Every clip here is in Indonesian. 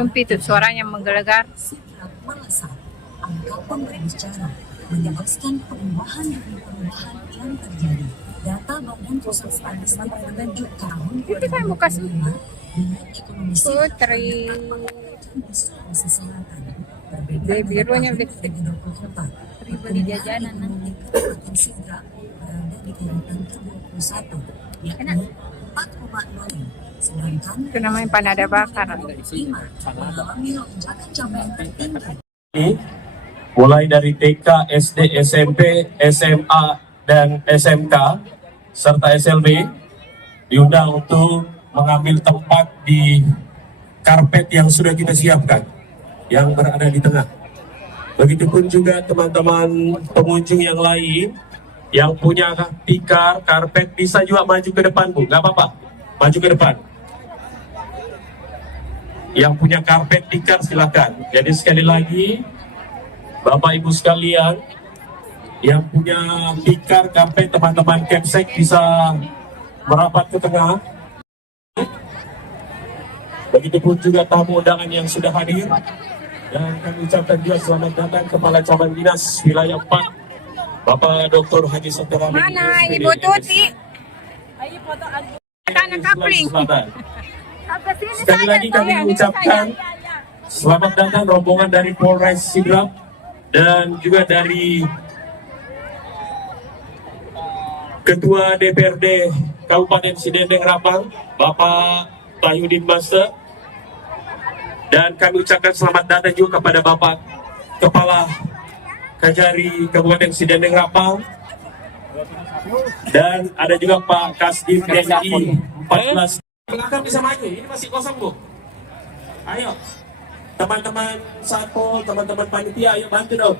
Lumpi itu suaranya menggelegar. Melesat, anggapan berbicara, menjelaskan perubahan demi perubahan yang terjadi. Data Badan Pusat Statistik menunjukkan tahun 2025 dengan ekonomi Putri. berbeda birunya dengan 2024. beli jajanan ekonomi Kabupaten Sidrap berada di urutan ke-21, yakni 4,0. Sedangkan Itu namanya panada bakar. mengalami lonjakan jumlah tertinggi. Mulai dari TK, SD, SMP, SMA, dan SMK, serta SLB, diundang untuk mengambil tempat di karpet yang sudah kita siapkan, yang berada di tengah. Begitupun juga teman-teman pengunjung yang lain, yang punya tikar, karpet, bisa juga maju ke depan, Bu. Nggak apa-apa, maju ke depan. Yang punya karpet, tikar, silakan. Jadi sekali lagi, Bapak Ibu sekalian, yang punya tikar, karpet, teman-teman Kepsek bisa merapat ke tengah. Begitupun juga tamu undangan yang sudah hadir. Dan kami ucapkan juga selamat datang Kepala Cabang Dinas Wilayah 4, Bapak Dr. Haji Saterami. Mana Ibu Tuti? Ayo foto anak kapling. Sekali lagi kami mengucapkan selamat datang rombongan dari Polres Sidrap dan juga dari Ketua DPRD Kabupaten Sidendeng Rapang, Bapak Tahyudin Master. Dan kami ucapkan selamat datang juga kepada Bapak Kepala Kajari Kabupaten Sidendeng Rapang. Dan ada juga Pak Kasdim TNI 14. Belakang bisa maju, ini masih kosong, Bu. Ayo, teman-teman satpol, teman-teman panitia, ayo bantu dong.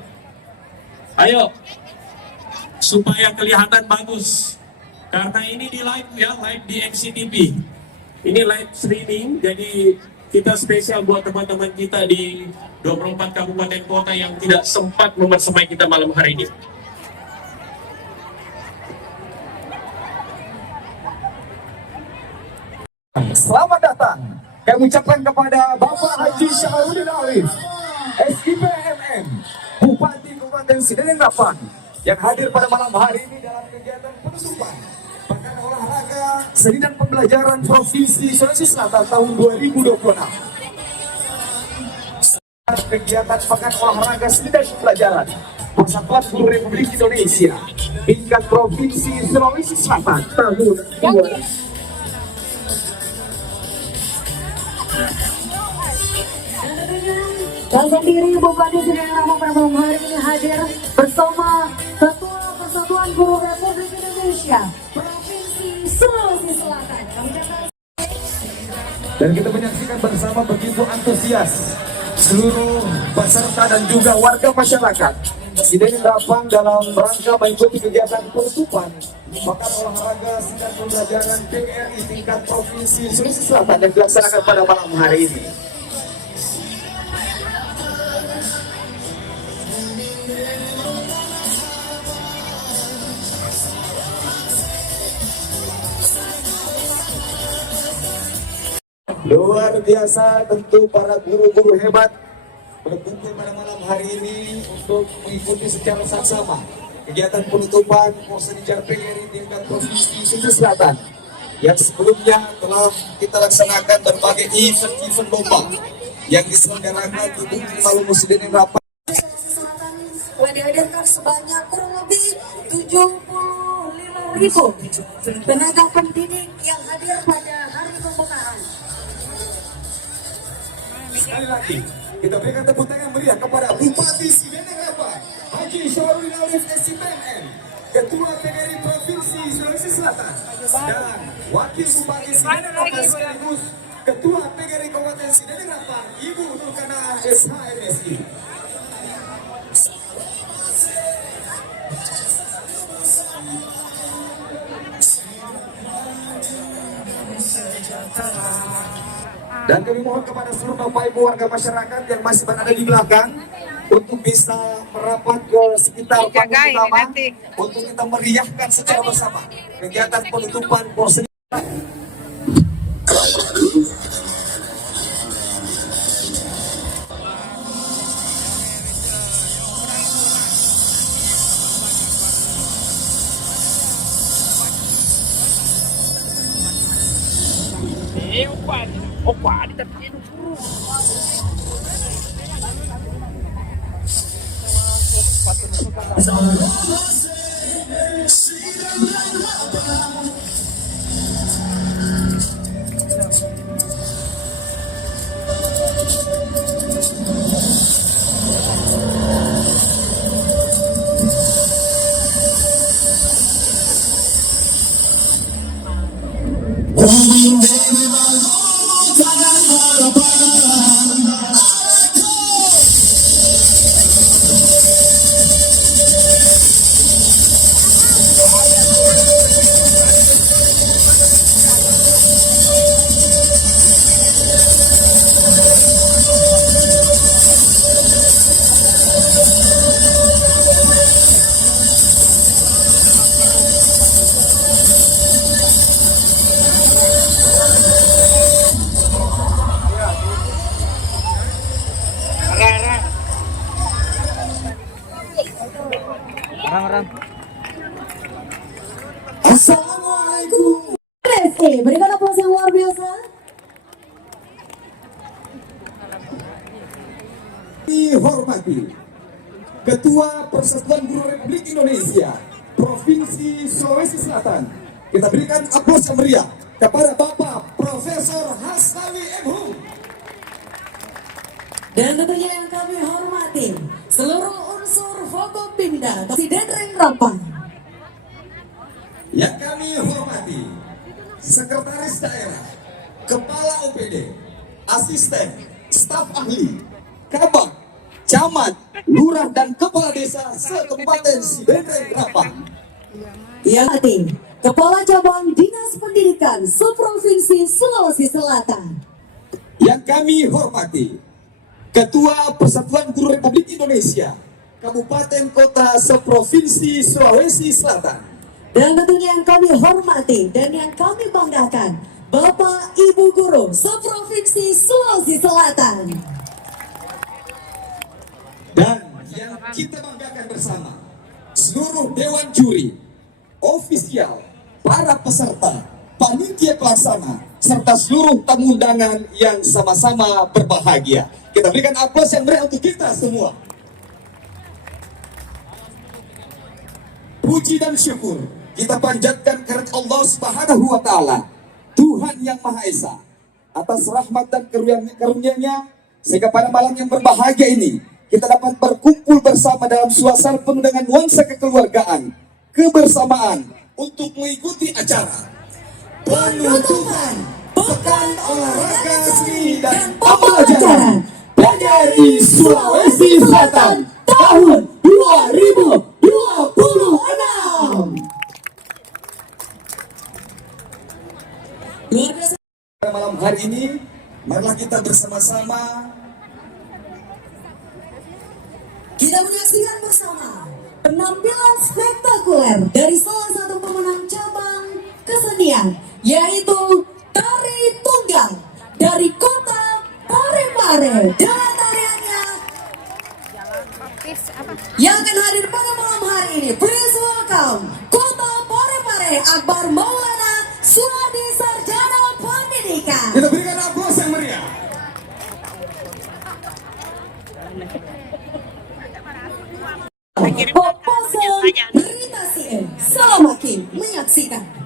Ayo, supaya kelihatan bagus. Karena ini di live ya, live di MCTV. Ini live streaming, jadi kita spesial buat teman-teman kita di 24 kabupaten kota yang tidak sempat mempersemai kita malam hari ini. Selamat datang. Kami ucapkan kepada Bapak Haji Syahrudin Arif, SIP MM, Bupati Kabupaten Sidendeng Rapang, yang hadir pada malam hari ini dalam kegiatan penutupan Pekan Olahraga Seni dan Pembelajaran Provinsi Sulawesi Selatan tahun 2026. Kegiatan Pekan Olahraga Seni dan Pembelajaran Persatuan Guru Republik Indonesia tingkat Provinsi Sulawesi Selatan tahun 2026. Dan sendiri Bupati Sidendeng Rapang pada malam hari ini hadir bersama Ketua Persatuan Guru Republik Indonesia Provinsi Sulawesi Selatan. Dan kita menyaksikan bersama begitu antusias seluruh peserta dan juga warga masyarakat Sidendeng Rapang dalam rangka mengikuti kegiatan penutupan Pekan Olahraga Seni dan Pembelajaran PGRI tingkat Provinsi Sulawesi Selatan yang dilaksanakan pada malam hari ini. Luar biasa tentu para guru-guru hebat berkumpul pada malam hari ini untuk mengikuti secara saksama kegiatan penutupan Porsenjar PGRI tingkat Provinsi Sulawesi Selatan yang sebelumnya telah kita laksanakan berbagai event lomba yang diselenggarakan di Bukit Maluku Sidendeng Rapang. Telah dihadirkan sebanyak kurang lebih 75.000 tenaga pendidik yang hadir pada hari pembukaan. Sekali lagi kita berikan tepuk tangan meriah kepada Bupati Sidendeng Rapang Haji Syahrudin Arif SIPMN, Ketua PGRI Provinsi Sulawesi Selatan, dan Wakil Bupati Sidendeng Rapang sekaligus Ketua PGRI Kabupaten Sidendeng Rapang Ibu Nurkana SHMSI. Dan kami mohon kepada seluruh Bapak Ibu warga masyarakat yang masih berada di belakang untuk bisa merapat ke sekitar panggung utama untuk kita meriahkan secara bersama kegiatan penutupan Porsenjar. Assalamualaikum. Berikan aplaus yang luar biasa. Dihormati Ketua Persatuan Guru Republik Indonesia Provinsi Sulawesi Selatan, kita berikan aplaus yang meriah kepada Bapak Profesor Hasnawi M. Hum. Dan tentunya yang kami hormati seluruh unsur Forkopimda Presiden Rengrapan. Yang kami hormati Sekretaris Daerah, Kepala OPD, Asisten, Staf Ahli, Kabak, Camat, Lurah dan Kepala Desa se-Kabupaten Sidendreng Rapang. Yang hati, Kepala Cabang Dinas Pendidikan Seprovinsi Sulawesi Selatan. Yang kami hormati Ketua Persatuan Guru Republik Indonesia Kabupaten Kota Seprovinsi Sulawesi Selatan. Dan tentunya yang kami hormati dan yang kami banggakan, Bapak Ibu Guru Seprovinsi Sulawesi Selatan. Dan yang kita banggakan bersama, seluruh Dewan Juri, ofisial, para peserta, panitia pelaksana, serta seluruh tamu undangan yang sama-sama berbahagia. Kita berikan aplaus yang meriah untuk kita semua. Puji dan syukur kita panjatkan kehadirat Allah Subhanahu wa Ta'ala, Tuhan yang Maha Esa, atas rahmat dan karunia-Nya, sehingga pada malam yang berbahagia ini kita dapat berkumpul bersama dalam suasana penuh dengan nuansa kekeluargaan, kebersamaan untuk mengikuti acara penutupan Pekan Olahraga Seni dan Pembelajaran PGRI Sulawesi Selatan tahun 2026. Luar biasa. Pada malam hari ini, marilah kita bersama-sama Kita menyaksikan bersama penampilan spektakuler dari salah satu pemenang cabang kesenian, yaitu tari tunggal dari kota Parepare. Dan tariannya yang akan hadir pada malam hari ini. Please welcome Kota Parepare, Akbar Maulana Suadi Sarjana Pendidikan. kita berikan aplaus yang meriah. Popasel Rita CM Salamakin menyaksikan.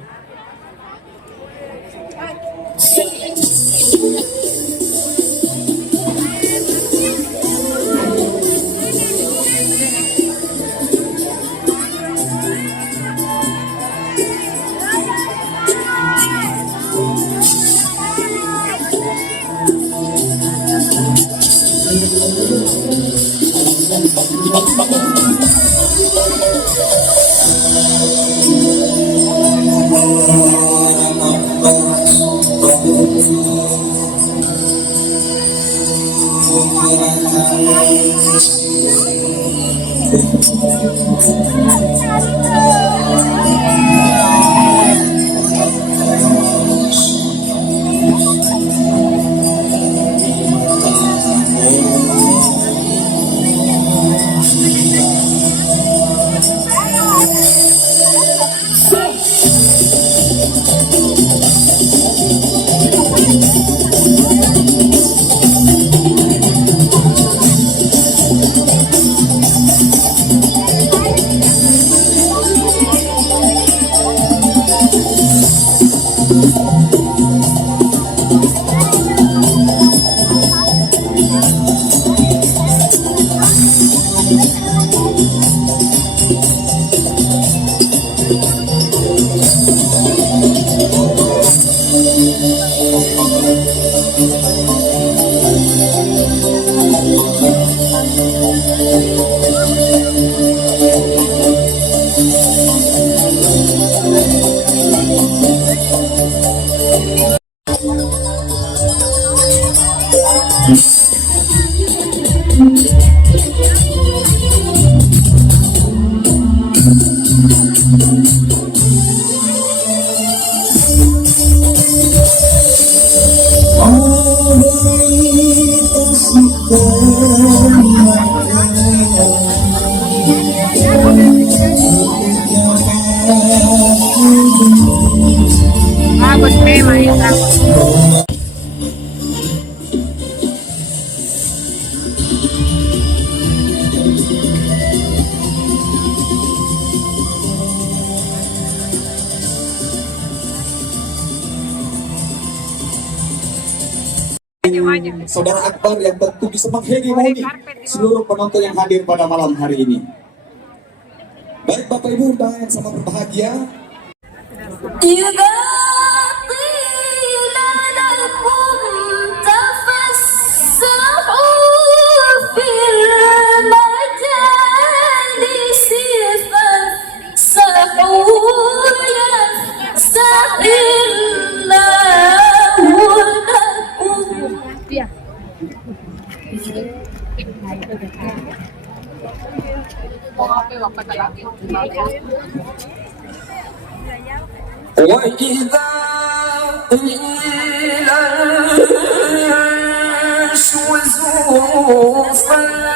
Bagus memang ya. Saudara Akbar yang tentu bisa menghegemoni seluruh penonton yang hadir pada malam hari ini. Baik Bapak Ibu dan sama berbahagia. إذا قيل لكم تفسحوا في المجالس فافسحوا يفسح الله لكم. وإذا قيل انشزوا فانشزوا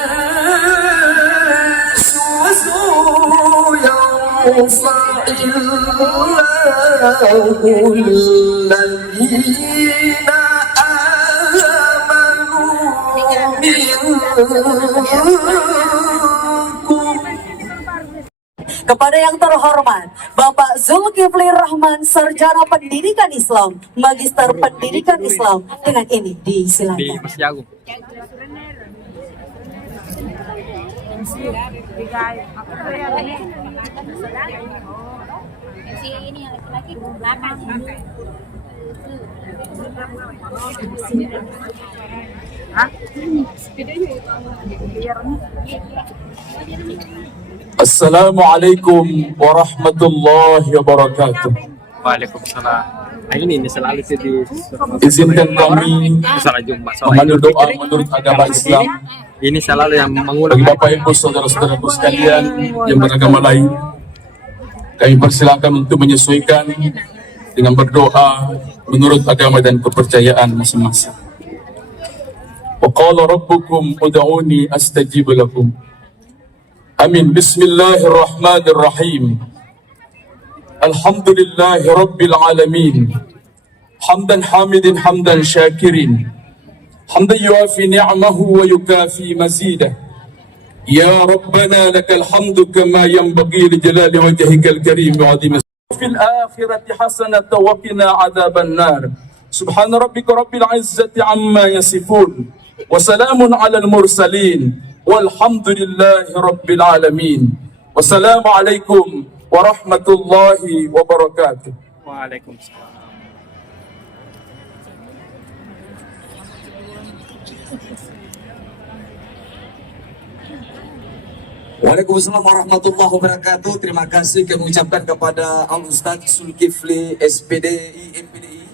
يرفع الله الذين آمنوا منكم. Kepada yang terhormat Bapak Zulkifli Rahman, Sarjana Pendidikan Islam, Magister Pendidikan Islam, dengan ini disilakan. Ini yang laki-laki belakang. Assalamualaikum warahmatullahi wabarakatuh. Waalaikumsalam. Nah, ini selalu di Izinkan kami salah jumpa. memandu doa menurut agama Islam Ini selalu yang bagi mengulang. Bapak Ibu saudara-saudaraku sekalian yang beragama lain. Kami persilakan untuk menyesuaikan dengan berdoa menurut agama dan kepercayaan masing-masing. Wa qala rabbukum ud'uni astajib lakum. Amin. Bismillahirrahmanirrahim. Alhamdulillahi rabbil alamin. Hamdan hamidin hamdan syakirin. Hamdan yuafi ni'amahu wa yukafi mazidah. Ya Rabbana lakal hamdu kama yanbaghi li jalali wajhikal karim wa 'azimi. Fil akhirati hasanatan wa qina 'adzaban nar. Subhana rabbika rabbil 'izzati 'amma yasifun. Wa salamun 'alal mursalin. Walhamdulillahi rabbil alamin. Wassalamualaikum warahmatullahi wabarakatuh. Waalaikumsalam. Waalaikumsalam warahmatullahi wabarakatuh. Terima kasih kami ucapkan kepada Al-Ustaz Zulkifli SPDI MPDI.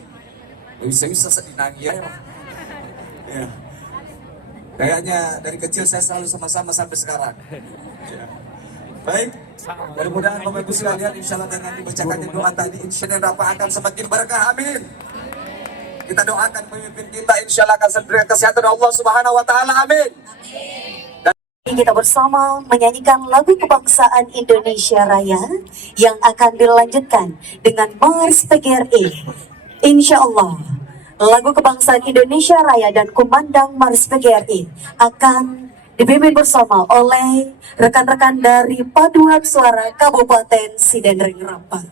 Bisa-bisa sedinangi ya. Ya. Kayaknya dari kecil saya selalu sama-sama sampai sekarang. Ya. Baik, mudah-mudahan Bapak Ibu sekalian insya Allah dengan dibacakannya doa tadi insya Allah dapat akan semakin berkah, amin. Kita doakan pemimpin kita insya Allah akan diberikan kesehatan Allah Subhanahu Wa Taala, amin. Kita bersama menyanyikan lagu kebangsaan Indonesia Raya yang akan dilanjutkan dengan Mars PGRI. Insya Allah, lagu kebangsaan Indonesia Raya dan kumandang Mars PGRI akan dipimpin bersama oleh rekan-rekan dari Paduan Suara Kabupaten Sidenreng Rempang.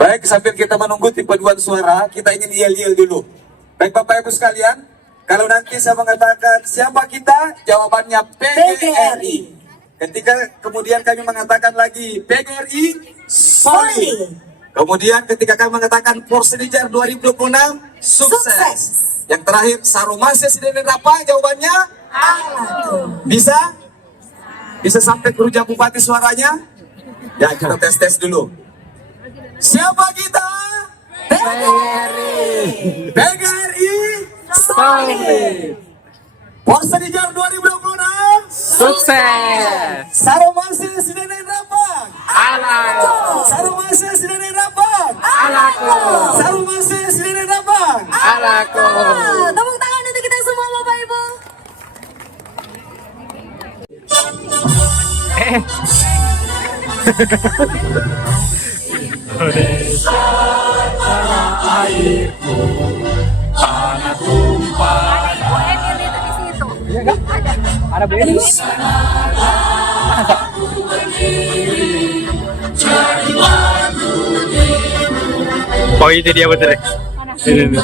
Baik, sambil kita menunggu tim paduan suara, kita ingin yel-yel dulu. Baik Bapak Ibu sekalian, kalau nanti saya mengatakan siapa kita, jawabannya PGRI. Ketika kemudian kami mengatakan lagi PGRI solid. Kemudian ketika kami mengatakan Porsenijar 2026 sukses. Yang terakhir Saromase Sidene Rapa, jawabannya bisa? Bisa sampai ke rujak bupati suaranya? Ya, kita tes dulu. Siapa kita? PGRI solid. Porsenijar 2026 Sukses. Saromase Sidene Rapa. Alako. Saromase Sidene Rapa. Alako. Saromase Sidene Rapa. Alako. Tepuk tangan untuk kita semua Bapak Ibu. Ada Bu Eni. Oh itu dia betul. Ini.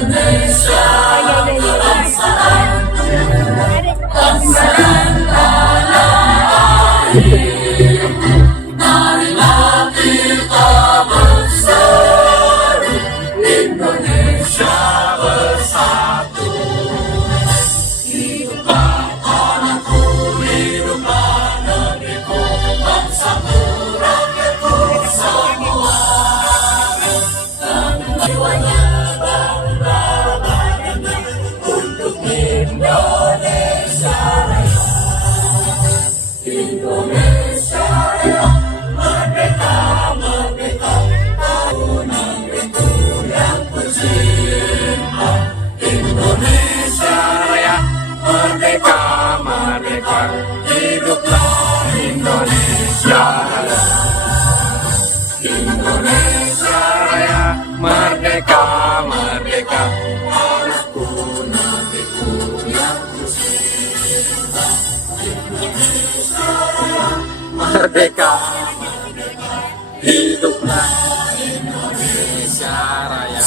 Merdeka, merdeka. Merdeka, hiduplah Indonesia Raya.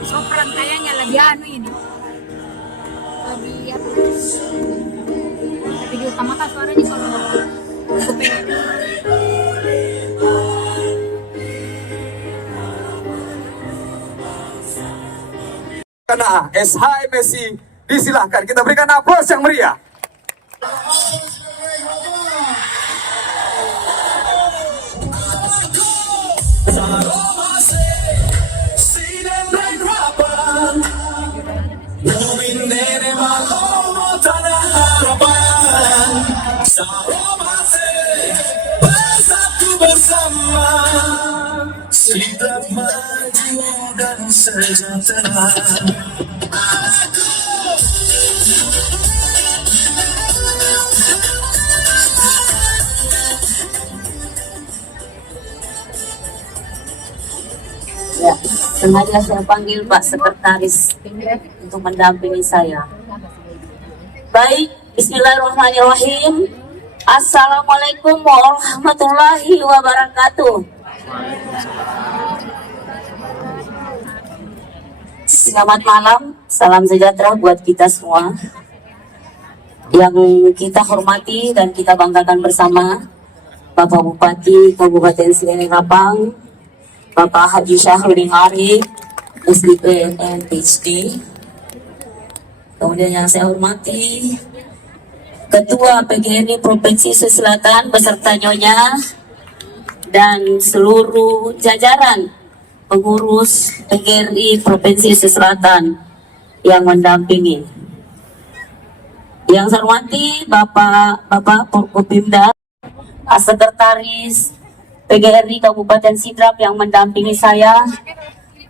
Sobrang kayaknya lagi ano ini. Lagi apa? Video utama kan suaranya solo. Super. Karena SHMSI disilahkan kita berikan aplaus yang meriah. Setiap maju dan sejahtera. Ya, sengaja saya panggil Pak Sekretaris untuk mendampingi saya. Baik, Bismillahirrahmanirrahim. Assalamualaikum warahmatullahi wabarakatuh. Selamat malam, salam sejahtera buat kita semua. Yang kita hormati dan kita banggakan bersama Bapak Bupati Kabupaten Sidene Rapang, Bapak Haji Syahrudin Arif, SDPN PhD. Kemudian yang saya hormati Ketua PGRI Provinsi Sulawesi Selatan beserta Nyonya dan seluruh jajaran pengurus PGRI Provinsi Sulawesi Selatan yang mendampingi. Yang saya hormati Bapak Forkopimda, Sekretaris PGRI Kabupaten Sidrap yang mendampingi saya.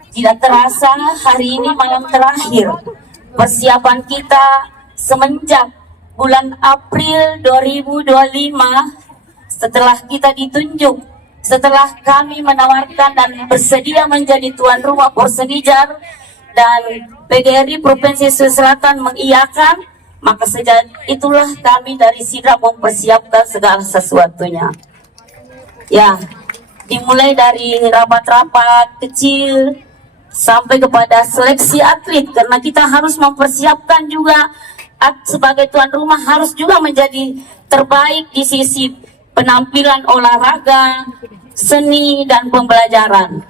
Tidak terasa hari ini malam terakhir persiapan kita semenjak bulan April 2025 setelah kita ditunjuk, setelah kami menawarkan dan bersedia menjadi tuan rumah Porsenijar dan PGRI Provinsi Sulawesi Selatan mengiyakan, maka sejak itulah kami dari Sidrap mempersiapkan segala sesuatunya. Ya, dimulai dari rapat-rapat kecil sampai kepada seleksi atlet, karena kita harus mempersiapkan juga sebagai tuan rumah harus juga menjadi terbaik di sisi penampilan olahraga, seni dan pembelajaran.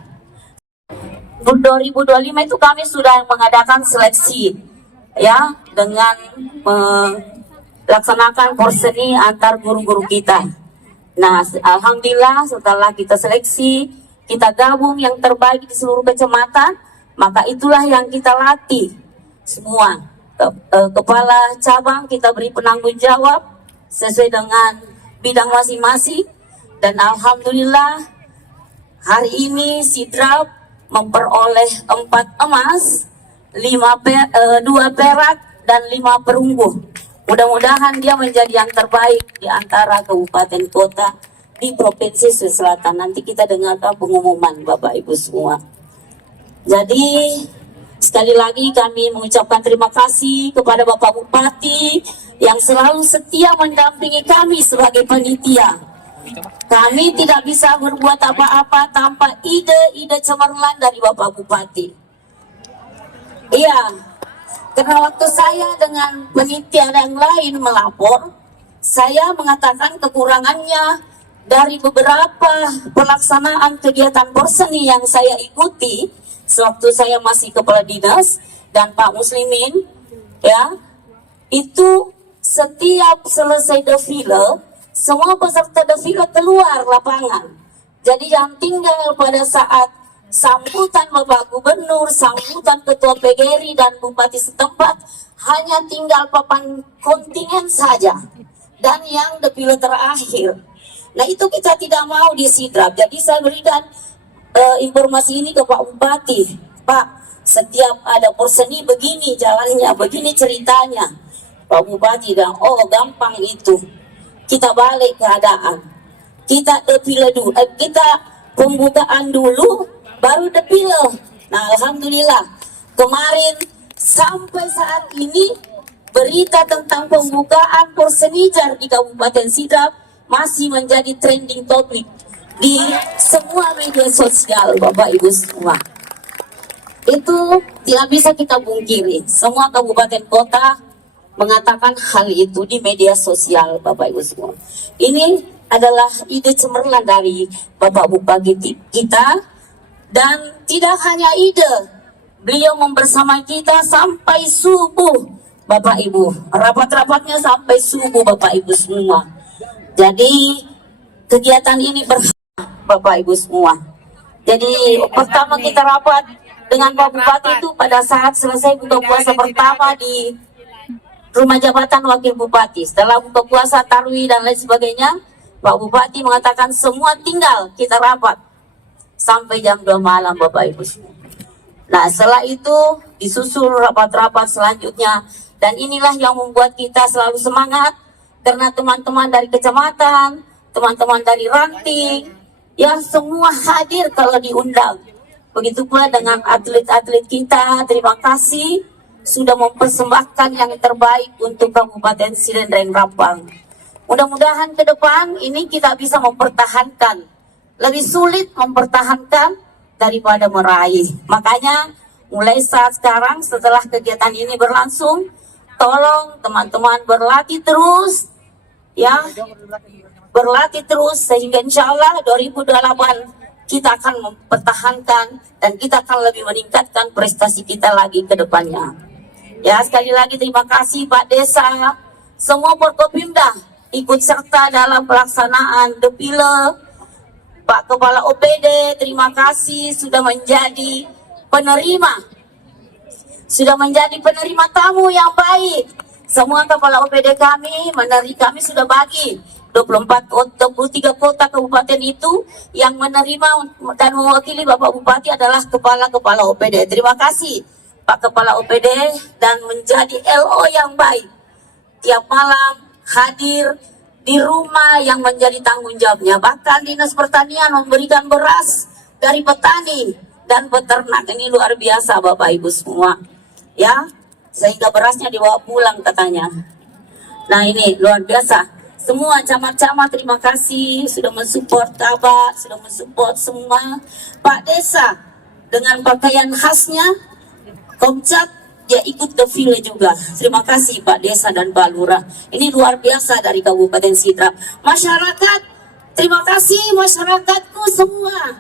2025 itu kami sudah mengadakan seleksi ya dengan melaksanakan porseni antar guru-guru kita. Nah, alhamdulillah setelah kita seleksi, kita gabung yang terbaik di seluruh kecamatan, maka itulah yang kita latih semua. Kepala cabang kita beri penanggung jawab sesuai dengan bidang masing-masing, dan alhamdulillah hari ini Sidrap memperoleh 4 emas, 2 perak dan 5 perunggu. Mudah-mudahan dia menjadi yang terbaik di antara kabupaten kota di Provinsi Sulawesi Selatan. Nanti kita dengarkan pengumuman Bapak Ibu semua. Jadi sekali lagi kami mengucapkan terima kasih kepada Bapak Bupati yang selalu setia mendampingi kami sebagai panitia. Kami tidak bisa berbuat apa-apa tanpa ide-ide cemerlang dari Bapak Bupati. Iya, karena waktu saya dengan panitia yang lain melapor, saya mengatakan kekurangannya dari beberapa pelaksanaan kegiatan porseni yang saya ikuti sewaktu saya masih kepala dinas dan Pak Muslimin, ya, itu setiap selesai defile, semua peserta defile keluar lapangan. Jadi yang tinggal pada saat sambutan Bapak Gubernur, sambutan Ketua PGRI dan Bupati setempat, hanya tinggal papan kontingen saja. Dan yang defile terakhir. Nah itu kita tidak mau di Sidrap. Jadi saya berikan informasi ini ke Pak Bupati. Pak, setiap ada porseni begini jalannya, begini ceritanya. Pak Bupati bilang, oh gampang itu. Kita balik keadaan. Kita defile dulu, kita pembukaan dulu, baru defile. Nah alhamdulillah kemarin sampai saat ini berita tentang pembukaan Porsenijar di Kabupaten Sidrap masih menjadi trending topik di semua media sosial Bapak Ibu semua. Itu tidak bisa kita pungkiri. Semua kabupaten kota mengatakan hal itu di media sosial Bapak Ibu semua. Ini adalah ide cemerlang dari Bapak Bupati kita, dan tidak hanya ide, beliau membersama kita sampai subuh Bapak Ibu, rapat-rapatnya sampai subuh Bapak Ibu semua. Jadi kegiatan ini Bapak Ibu semua. Jadi pertama kita rapat dengan Pak Bupati itu pada saat selesai buka puasa pertama di rumah jabatan wakil bupati. Setelah buka puasa tarwih dan lain sebagainya, Pak Bupati mengatakan semua tinggal kita rapat sampai jam 2 malam Bapak Ibu semua. Nah setelah itu disusul rapat-rapat selanjutnya, dan inilah yang membuat kita selalu semangat, karena teman-teman dari kecamatan, teman-teman dari ranting, ya semua hadir kalau diundang. Begitu pula dengan atlet-atlet kita, terima kasih sudah mempersembahkan yang terbaik untuk Kabupaten Sidendreng Rampang. Mudah-mudahan ke depan ini kita bisa mempertahankan. Lebih sulit mempertahankan daripada meraih. Makanya mulai saat sekarang setelah kegiatan ini berlangsung, tolong teman-teman berlatih terus, ya, berlatih terus sehingga insya Allah 2028 kita akan mempertahankan dan kita akan lebih meningkatkan prestasi kita lagi ke depannya. Ya, sekali lagi terima kasih Pak Desa, semua Forkopimda ikut serta dalam pelaksanaan defile. Pak Kepala OPD, terima kasih sudah menjadi penerima, tamu yang baik. Semua Kepala OPD kami sudah bagi 23 kota kabupaten itu yang menerima dan mewakili Bapak Bupati adalah kepala-kepala OPD. Terima kasih Pak Kepala OPD dan menjadi LO yang baik. Tiap malam hadir di rumah yang menjadi tanggung jawabnya. Bahkan Dinas Pertanian memberikan beras dari petani dan peternak. Ini luar biasa Bapak Ibu semua. Ya, sehingga berasnya dibawa pulang katanya. Nah ini luar biasa. Semua camat-camat terima kasih sudah mensupport Kabak, sudah mensupport semua. Pak Desa dengan pakaian khasnya, Komcat dia ikut defile juga. Terima kasih Pak Desa dan Pak Lurah. Ini luar biasa dari Kabupaten Sidrap. Masyarakat, terima kasih masyarakatku semua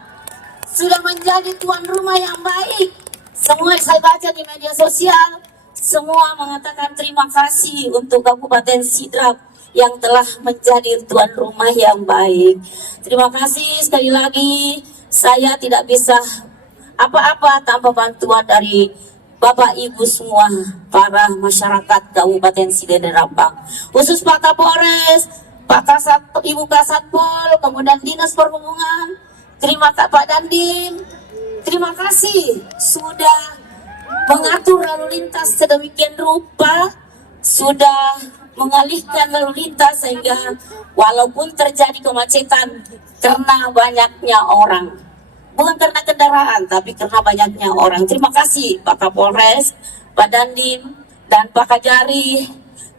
sudah menjadi tuan rumah yang baik. Semua saya baca di media sosial, semua mengatakan terima kasih untuk Kabupaten Sidrap yang telah menjadi tuan rumah yang baik. Terima kasih sekali lagi. Saya tidak bisa apa-apa tanpa bantuan dari Bapak Ibu semua, para masyarakat Kabupaten Sidere Rambang. Khusus Pak Kapolres, Pak Kasat, Ibu Kasatpol, kemudian Dinas Perhubungan, terima kasih Pak Dandim. Terima kasih sudah mengatur lalu lintas sedemikian rupa, sudah mengalihkan lalu lintas sehingga walaupun terjadi kemacetan karena banyaknya orang, bukan karena kendaraan tapi karena banyaknya orang. Terima kasih Pak Kapolres, Pak Dandim, dan Pak Kajari.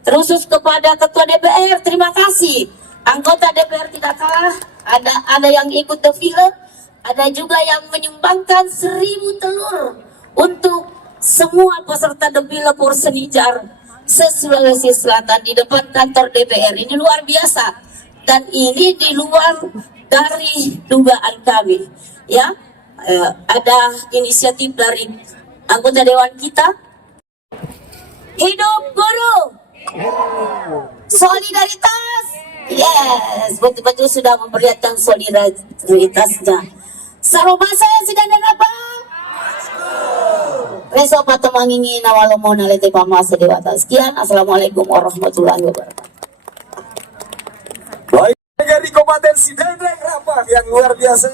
Terus kepada Ketua DPR, terima kasih. Anggota DPR tidak kalah, ada yang ikut defile, ada juga yang menyumbangkan 1000 telur untuk semua peserta defile Porsenijar se-Sulawesi Selatan di depan kantor DPR. Ini luar biasa dan ini di luar dari dugaan kami. Ya, ada inisiatif dari anggota dewan kita. Hidup guru, solidaritas. Yes, betul-betul sudah memperlihatkan solidaritasnya. Saromasa sedang dan apa? Reso patamangingi nawalomo nalete pamasa dewata. Sekian, assalamualaikum warahmatullahi wabarakatuh. Baik, dari Kabupaten Sidendreng Rambang yang luar biasa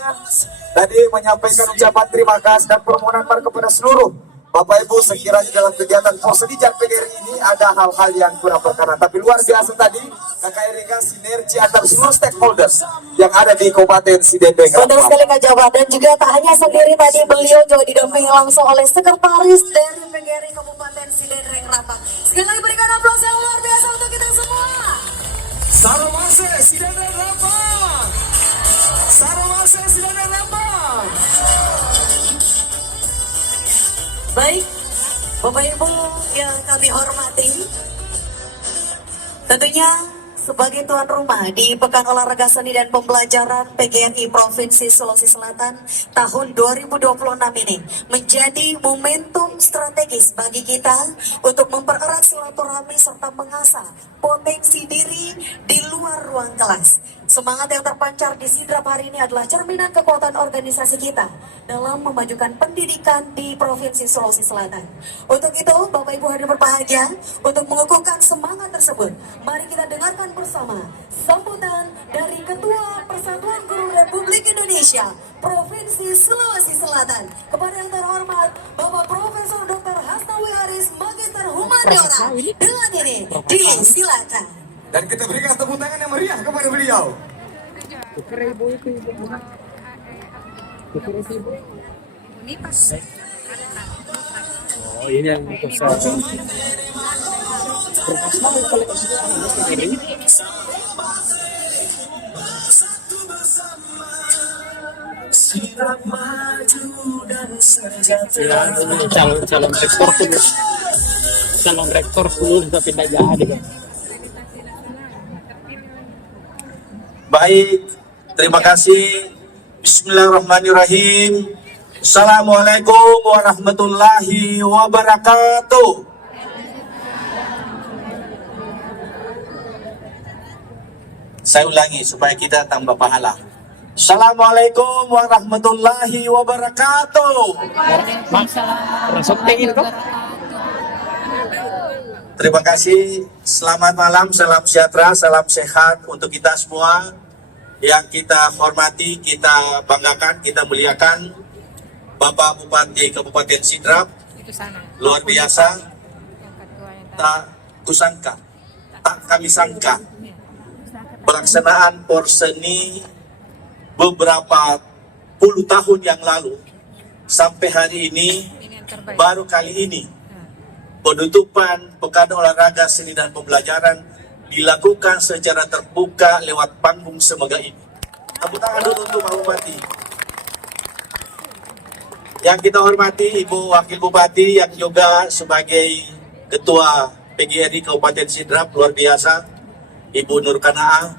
tadi menyampaikan ucapan terima kasih dan permohonan maaf kepada seluruh Bapak Ibu. Sekiranya dalam kegiatan Porsenijar PGRI ini ada hal-hal yang kurang berkenan, tapi luar biasa tadi KKRI sinergi antar seluruh stakeholders yang ada di Kabupaten Sidendreng Betul Rambang. sekali Kak Jawa, dan juga tak hanya sendiri tadi, beliau juga didampingi langsung oleh sekretaris dari PGRI Kabupaten Sidendreng Rambang. Sekali lagi berikan aplaus yang luar biasa untuk kita semua. Saromase Sidendreng Rambang. Saromase Sidendreng Rambang. Baik, Bapak Ibu yang kami hormati, tentunya sebagai tuan rumah di Pekan Olahraga Seni dan Pembelajaran PGRI Provinsi Sulawesi Selatan tahun 2026 ini menjadi momentum strategis bagi kita untuk mempererat silaturahmi serta mengasah potensi diri di luar ruang kelas. Semangat yang terpancar di Sidrap hari ini adalah cerminan kekuatan organisasi kita dalam memajukan pendidikan di Provinsi Sulawesi Selatan. Untuk itu, Bapak Ibu hadirin berbahagia, untuk mengukuhkan semangat tersebut, mari kita dengarkan bersama sambutan dari Ketua Persatuan Guru Republik Indonesia Provinsi Sulawesi Selatan kepada yang terhormat Bapak Profesor Dr. Hasnawi Haris Magister Humaniora. Dengan ini disilakan. Dan kita berikan tepuk tangan yang meriah kepada beliau. Oh ini yang besar. Siap maju dan sejahtera. Calon rektor pun, calon rektor pun tapi tidak jadi kan. Baik, terima kasih. Bismillahirrahmanirrahim. Assalamualaikum warahmatullahi wabarakatuh. Saya ulangi supaya kita tambah pahala. Assalamualaikum warahmatullahi wabarakatuh. Masuk pengen kok. Terima kasih. Selamat malam, salam sejahtera, salam sehat untuk kita semua. Yang kita hormati, kita banggakan, kita muliakan Bapak Bupati Kabupaten Sidrap. Itu sana. Luar biasa. Yang ketua yang tadi. Tak kusangka, tak kami sangka pelaksanaan porseni beberapa puluh tahun yang lalu sampai hari ini Ini yang terbaik. baru kali ini penutupan Pekan Olahraga Seni dan Pembelajaran dilakukan secara terbuka lewat panggung semega ini. Tepuk tangan dulu untuk Pak Bupati. Yang kita hormati Ibu Wakil Bupati yang juga sebagai Ketua PGRI Kabupaten Sidrap, luar biasa. Ibu Nur Kanaa,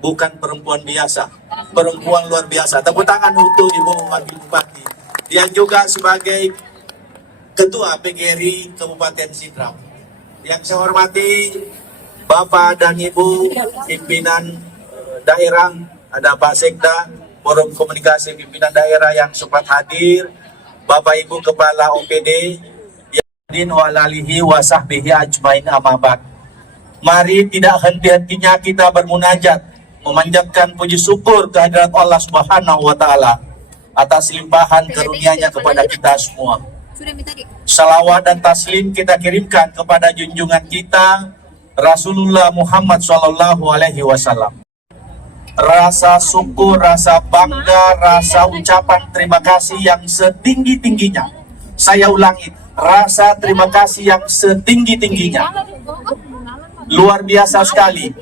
bukan perempuan biasa, perempuan luar biasa. Tepuk tangan untuk Ibu Wakil Bupati. Yang juga sebagai Ketua PGRI Kabupaten Sidrap. Yang saya hormati Bapak dan Ibu pimpinan daerah, ada Pak Sekda, Forum Komunikasi Pimpinan Daerah yang sempat hadir, Bapak Ibu Kepala OPD, yang walalihi wasahbihi ajmain amabat. Mari tidak henti-hentinya kita bermunajat, memanjatkan puji syukur kehadirat Allah Subhanahu wa Ta'ala atas limpahan karunia-Nya kepada kita semua. Salawat dan taslim kita kirimkan kepada junjungan kita Rasulullah Muhammad Sallallahu Alaihi Wasallam. Rasa syukur, rasa bangga, rasa ucapan terima kasih yang setinggi-tingginya. Saya ulangi, rasa terima kasih yang setinggi-tingginya. Luar biasa sekali.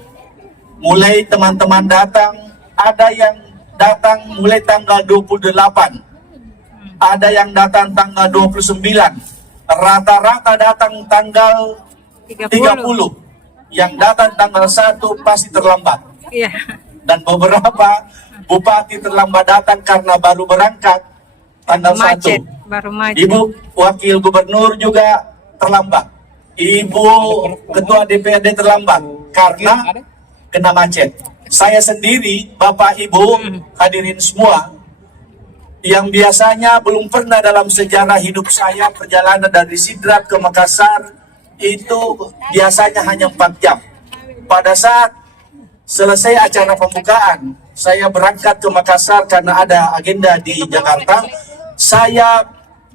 Mulai teman-teman datang, ada yang datang mulai tanggal 28. Ada yang datang tanggal 29, rata-rata datang tanggal 30. Yang datang tanggal 1 pasti terlambat. Iya. Dan beberapa bupati terlambat datang karena baru berangkat tanggal 1. Baru macet. Ibu Wakil Gubernur juga terlambat. Ibu Ketua DPRD terlambat karena kena macet. Saya sendiri, Bapak Ibu, hadirin semua, yang biasanya belum pernah dalam sejarah hidup saya perjalanan dari Sidrap ke Makassar itu biasanya hanya 4 jam. Pada saat selesai acara pembukaan, saya berangkat ke Makassar karena ada agenda di Jakarta. Saya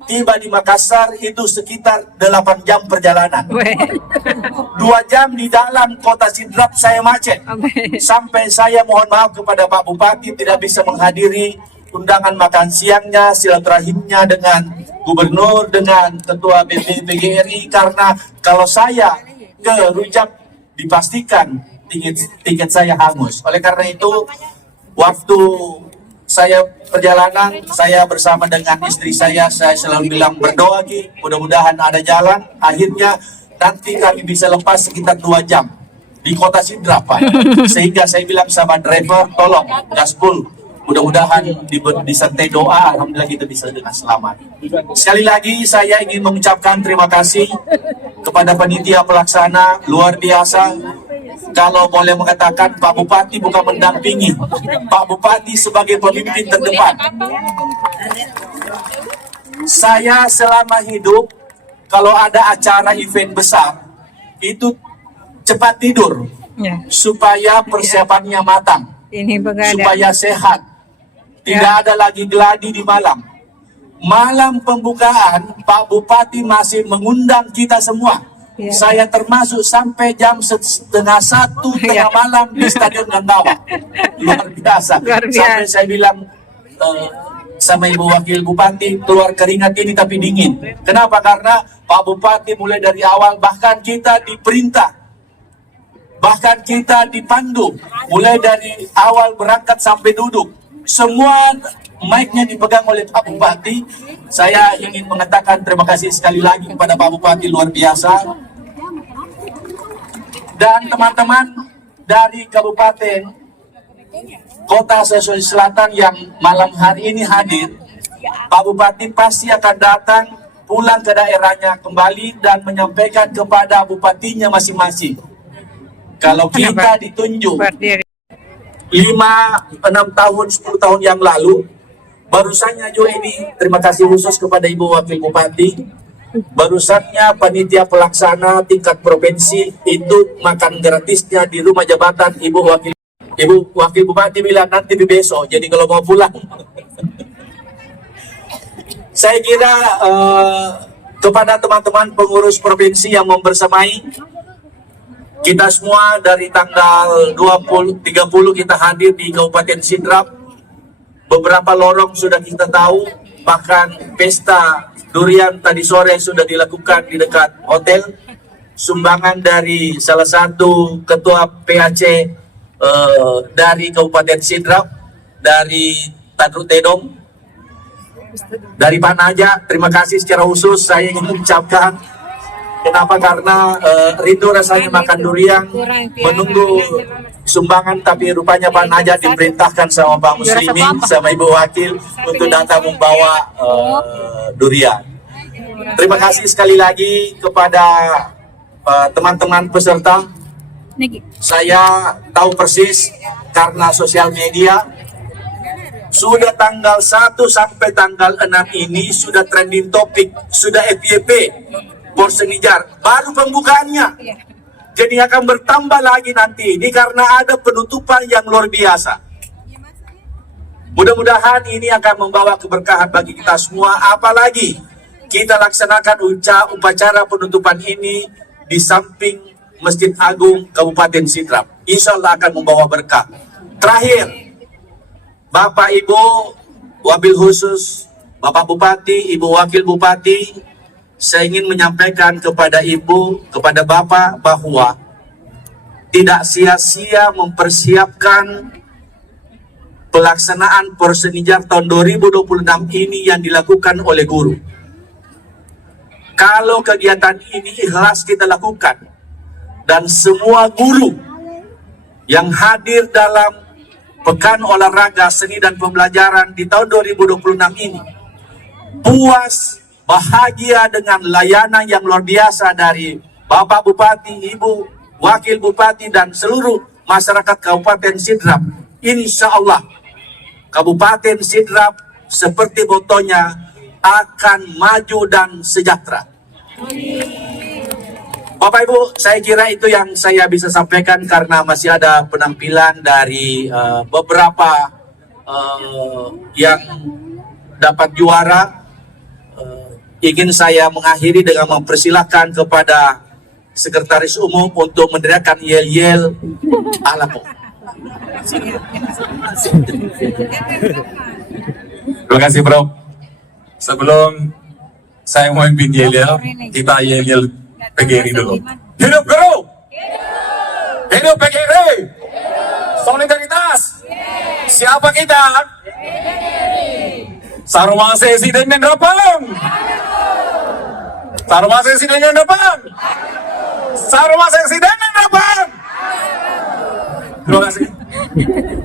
tiba di Makassar itu sekitar 8 jam perjalanan. 2 jam di dalam kota Sidrap saya macet. Sampai saya mohon maaf kepada Pak Bupati tidak bisa menghadiri undangan makan siangnya, silaturahimnya dengan gubernur, dengan ketua PGRI, karena kalau saya ke Rujak dipastikan tiket saya hangus. Oleh karena itu, waktu saya perjalanan, saya bersama dengan istri saya selalu bilang berdoa Ki, mudah-mudahan ada jalan. Akhirnya nanti kami bisa lepas sekitar 2 jam di kota Sidrap, Pak. Sehingga saya bilang sama driver, tolong gaspol. Mudah-mudahan disertai doa, alhamdulillah kita bisa dengan selamat. Sekali lagi saya ingin mengucapkan terima kasih kepada panitia pelaksana, luar biasa. Kalau boleh mengatakan Pak Bupati bukan mendampingi, Pak Bupati sebagai pemimpin terdepan. Saya selama hidup, kalau ada acara event besar, itu cepat tidur, supaya persiapannya matang, supaya sehat. Tidak ada lagi geladi di malam. Malam pembukaan, Pak Bupati masih mengundang kita semua. Saya termasuk sampai jam 12:30 tengah malam di Stadion Gandawa. Luar biasa. Sampai saya bilang sama Ibu Wakil Bupati, keluar keringat ini tapi dingin. Kenapa? Karena Pak Bupati mulai dari awal, bahkan kita diperintah, bahkan kita dipandu, mulai dari awal berangkat sampai duduk. Semua mic-nya dipegang oleh Pak Bupati. Saya ingin mengatakan terima kasih sekali lagi kepada Pak Bupati, luar biasa. Dan teman-teman dari Kabupaten Kota Sulawesi Selatan yang malam hari ini hadir, Pak Bupati pasti akan datang pulang ke daerahnya kembali dan menyampaikan kepada bupatinya masing-masing. Kalau kita ditunjuk 5, 6 tahun, 10 tahun yang lalu, barusannya juga ini terima kasih khusus kepada Ibu Wakil Bupati. barusannya panitia pelaksana tingkat provinsi itu makan gratisnya di rumah jabatan Ibu Wakil Bupati bilang nanti besok, jadi kalau mau pulang. Saya kira kepada teman-teman pengurus provinsi yang membersamai, kita semua dari tanggal 20-30 kita hadir di Kabupaten Sidrap. Beberapa lorong sudah kita tahu, bahkan pesta durian tadi sore sudah dilakukan di dekat hotel. Sumbangan dari salah satu ketua PAC dari Kabupaten Sidrap, dari Tadrut Tedong, dari Pak Naja. Terima kasih secara khusus saya ingin mengucapkan. Kenapa? Karena rindu rasanya makan durian, menunggu sumbangan, tapi rupanya Pak Naja diperintahkan sama Pak Muslimin, sama Ibu Wakil untuk datang membawa durian. Terima kasih sekali lagi kepada teman-teman peserta. Saya tahu persis karena sosial media, sudah tanggal 1 sampai tanggal 6 ini sudah trending topik, sudah FYP, Porsenijar, baru pembukaannya. Jadi akan bertambah lagi nanti ini karena ada penutupan yang luar biasa. Mudah-mudahan ini akan membawa keberkahan bagi kita semua, apalagi kita laksanakan upacara penutupan ini di samping Masjid Agung Kabupaten Sidrap. Insya Allah akan membawa berkah. Terakhir, Bapak Ibu Wabil khusus, Bapak Bupati, Ibu Wakil Bupati, saya ingin menyampaikan kepada Ibu, kepada Bapak bahwa tidak sia-sia mempersiapkan pelaksanaan Porsenijar tahun 2026 ini yang dilakukan oleh guru. Kalau kegiatan ini ikhlas kita lakukan, dan semua guru yang hadir dalam Pekan Olahraga Seni dan Pembelajaran di tahun 2026 ini puas, bahagia dengan layanan yang luar biasa dari Bapak Bupati, Ibu Wakil Bupati, dan seluruh masyarakat Kabupaten Sidrap. Insya Allah Kabupaten Sidrap seperti motonya akan maju dan sejahtera. Bapak Ibu, saya kira itu yang saya bisa sampaikan karena masih ada penampilan dari beberapa yang dapat juara. Ingin saya mengakhiri dengan mempersilahkan kepada Sekretaris Umum untuk meneriakkan yel-yel alapo. Terima kasih, Bro. Sebelum saya mau pimpin yel-yel, kita yel-yel PGRI dulu. Hidup guru! Hidup PGRI! Solidaritas! Siapa kita? Sarumase Sidenen Rapang! Sarumase Sidenen Rapang! Sarumase Sidenen Rapang! Terima kasih.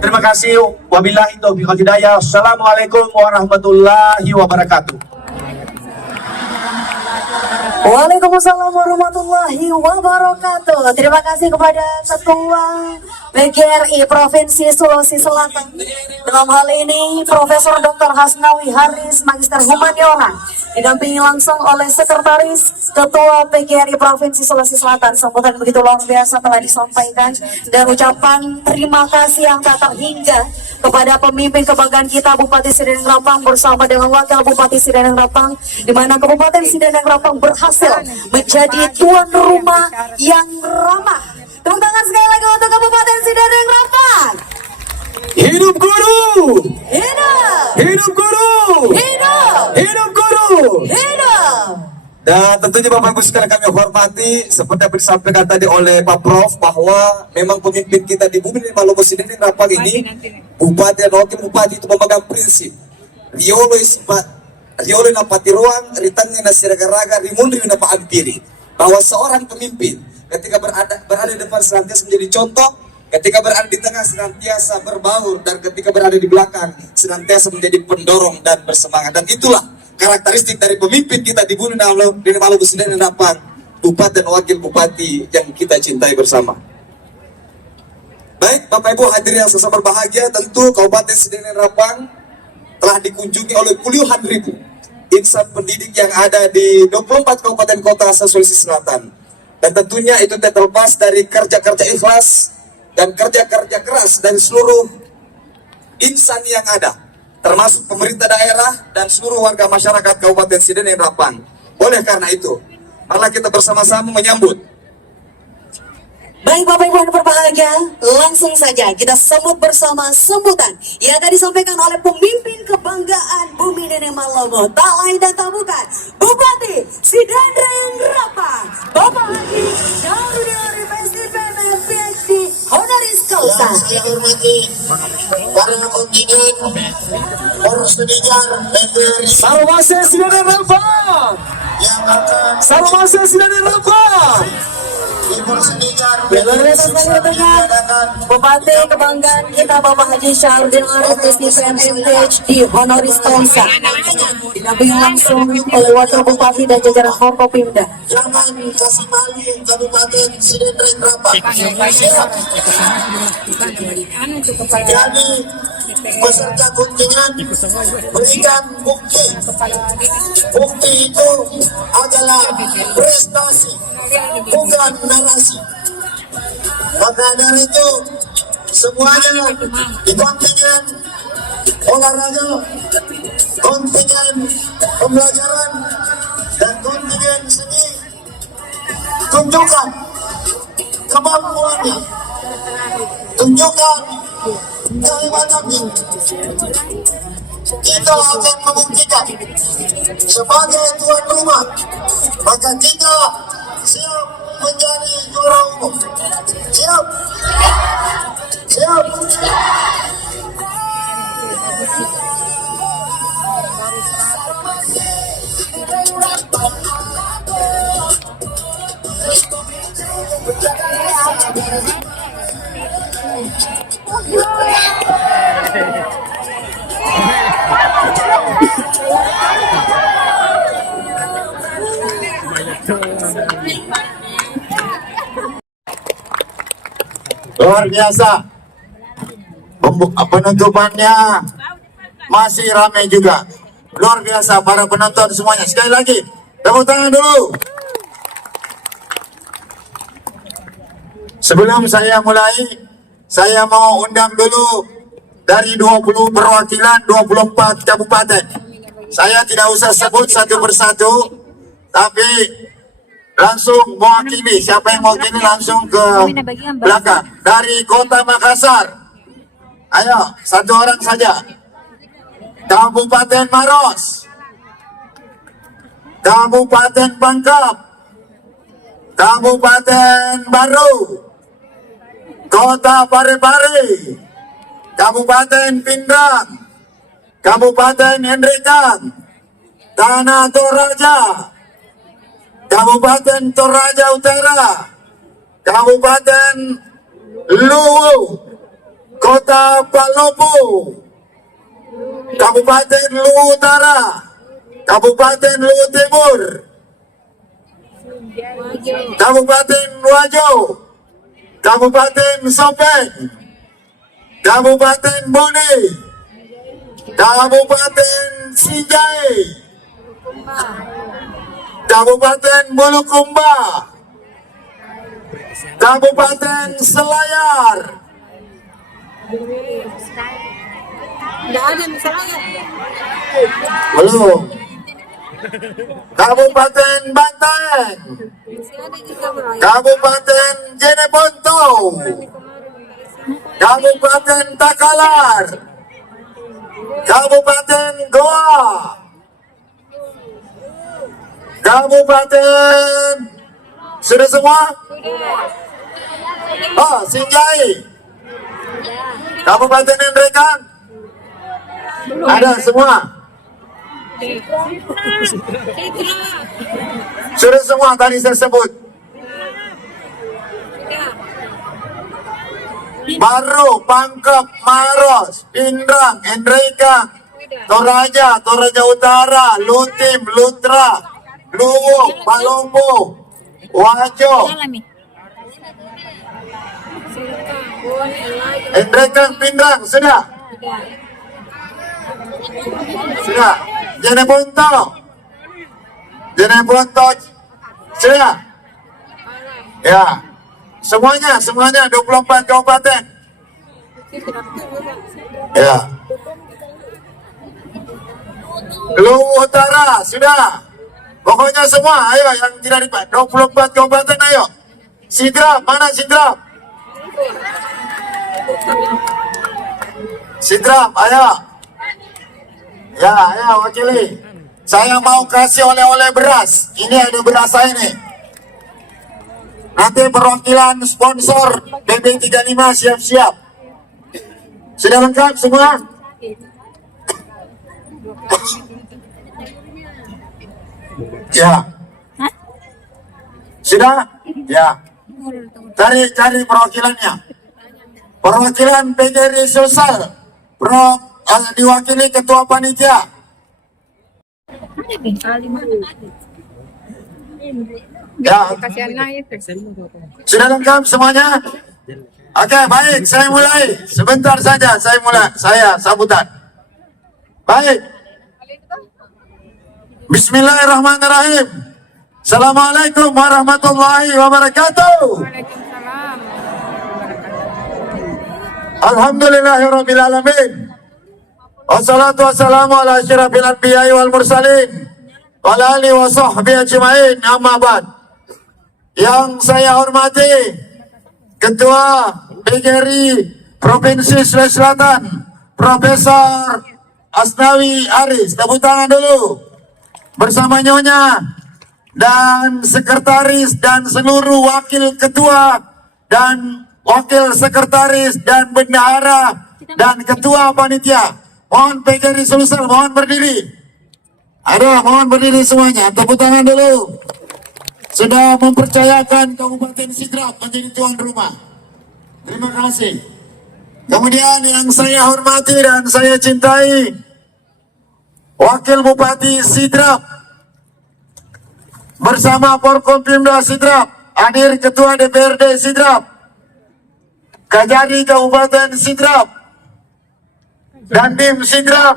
Terima kasih. Wabillahi taufiq wal hidayah. Assalamualaikum warahmatullahi wabarakatuh. Waalaikumsalam warahmatullahi wabarakatuh. Terima kasih kepada Ketua PGRI Provinsi Sulawesi Selatan. Dalam hal ini Profesor Dr. Hasnawi Haris, Magister Humaniora, didampingi langsung oleh Sekretaris Ketua PGRI Provinsi Sulawesi Selatan. Sambutan begitu luar biasa telah disampaikan dan ucapan terima kasih yang tak terhingga kepada pemimpin kebanggaan kita Bupati Sideneng Rapang bersama dengan Wakil Bupati Sideneng Rapang, di mana Kabupaten Sideneng Rapang berhasil menjadi tuan rumah yang ramah. Tepuk tangan sekali lagi untuk Kabupaten Sideneng Rapang. Hidup guru! Hidup! Hidup guru! Hidup! Hidup guru! Hidup! Dan tentunya Bapak Ibu sekalian kami hormati, seperti yang disampaikan tadi oleh Pak Prof, bahwa memang pemimpin kita di Bumi Maluku Sideneng Rapang ini, Bupati dan Wakil Bupati itu memegang prinsip Riolo napati ruang, ritannya nasiragaraga, rimundi napa ampiri. Bahwa seorang pemimpin ketika berada di depan senantiasa menjadi contoh, ketika berada di tengah senantiasa berbaur, dan ketika berada di belakang senantiasa menjadi pendorong dan bersemangat. Dan itulah karakteristik dari pemimpin kita di Bumi Maluku Sideneng Rapang, Bupati dan Wakil Bupati yang kita cintai bersama. Baik, Bapak Ibu hadirin yang sesama berbahagia, tentu Kabupaten Sideneng Rapang telah dikunjungi oleh puluhan ribu, insan pendidik yang ada di 24 kabupaten kota se-Sulawesi Selatan. Dan tentunya itu tidak terlepas dari kerja-kerja ikhlas dan kerja-kerja keras dari seluruh insan yang ada, termasuk pemerintah daerah dan seluruh warga masyarakat Kabupaten Sideneng Rapang. Oleh karena itu, marilah kita bersama-sama menyambut. Baik Bapak Ibu yang berbahagia, langsung saja kita sambut bersama sambutan yang tadi disampaikan oleh pemimpin kebanggaan Bumi Nene Malomo, tak lain dan tak bukan Bupati Sideneng Rapang, Bapak Haji Syarudin PSDPM PhD Honoris Causa. Yang saya hormati para kontingen Poros Pendidikan PGRI Sarwase Sideneng Rapang, yang akan Sarwase Sideneng Rapang. di Poros Pendidikan Luar biasa sekali dengan Bupati kebanggaan kita Bapak Haji Syarudin PSDPM PhD Honoris Causa, didampingi langsung oleh Wakil Bupati dan jajaran Forkopimda. Jangan kasih malu Kabupaten Sideneng Rapang. Jadi peserta kontingen berikan bukti. Bukti itu adalah prestasi, bukan narasi. Maka dari itu semuanya di kontingen olahraga, kontingen pembelajaran, dan kontingen seni, tunjukkan kemampuannya, tunjukkan kehebatannya. Kita akan membuktikan sebagai tuan rumah, maka kita siap menjadi juara umum. Siap? Siap? Luar biasa. Penutupannya masih ramai juga. Luar biasa para penonton semuanya. Sekali lagi, tepuk tangan dulu. Sebelum saya mulai, saya mau undang dulu dari 20 perwakilan 24 kabupaten. Saya tidak usah sebut satu persatu, tapi langsung mewakili. Siapa yang mewakili langsung ke belakang. Dari Kota Makassar, ayo satu orang saja. Kabupaten Maros, Kabupaten Pangkep, Kabupaten Baru, Kota Parepare, Kabupaten Pindrang, Kabupaten Hendrekang, Tanah Toraja, Kabupaten Toraja Utara, Kabupaten Luwu, Kota Palopo, Kabupaten Luwu Utara, Kabupaten Luwu Timur, Kabupaten Wajo, Kabupaten Sopeng, Kabupaten Bone, Kabupaten Sinjai, Kabupaten Bulukumba, Kabupaten Selayar, belum, Kabupaten Banten, Kabupaten Jeneponto, Kabupaten Takalar, Kabupaten Goa, Kabupaten, sudah semua? Oh, Sinjai, Kabupaten Hendrekang, ada semua? Sudah semua tadi saya sebut. Baru, Pangkep, Maros, Pindrang, Hendrekang, Toraja, Toraja Utara, Lutim, Lutra, Luwu, Palombo, Wajo, Hendrekang, Pindrang, sudah? Sudah. Jeneponto, Jadi Bontot. Sudah? Ya. Semuanya 24 kabupaten. Ya. Luwu Utara, sudah. Pokoknya semua, ayo yang tidak dipat. 24 kabupaten, ayo. Sidrap, mana Sidrap? Sidrap, ayo. Ya, ayo wakili. Saya mau kasih oleh-oleh beras. Ini ada beras saya nih. Nanti perwakilan sponsor BB35 siap-siap. Sudah lengkap semua? Ya. Sudah? Ya. Cari perwakilannya. Perwakilan PGRI Sulsel. Diwakili ketua panitia. Ya. Sudah lengkap semuanya? Oke, baik, saya mulai. Sebentar saja saya sambutan. Baik. Bismillahirrahmanirrahim. Assalamualaikum warahmatullahi wabarakatuh. Alhamdulillahirrabbilalamin. Wassalatu wassalamu ala asyrafil anbiya'i wal mursalin wa ala alihi wa sahbihi ajma'in, amma ba'd. Yang saya hormati Ketua PGRI Provinsi Sulawesi Selatan, Profesor Asnawi Aris, tepuk tangan dulu. Bersama Nyonya dan sekretaris dan seluruh wakil ketua dan wakil sekretaris dan bendahara dan ketua panitia. Mohon PGRI Sulsel, mohon berdiri. Mohon berdiri semuanya. Tepuk tangan dulu. Sudah mempercayakan Kabupaten Sidrap menjadi tuan rumah. Terima kasih. Kemudian yang saya hormati dan saya cintai, Wakil Bupati Sidrap bersama Forkompimda Sidrap, hadir Ketua DPRD Sidrap, Kajari Kabupaten Sidrap, Dandim Sidrap,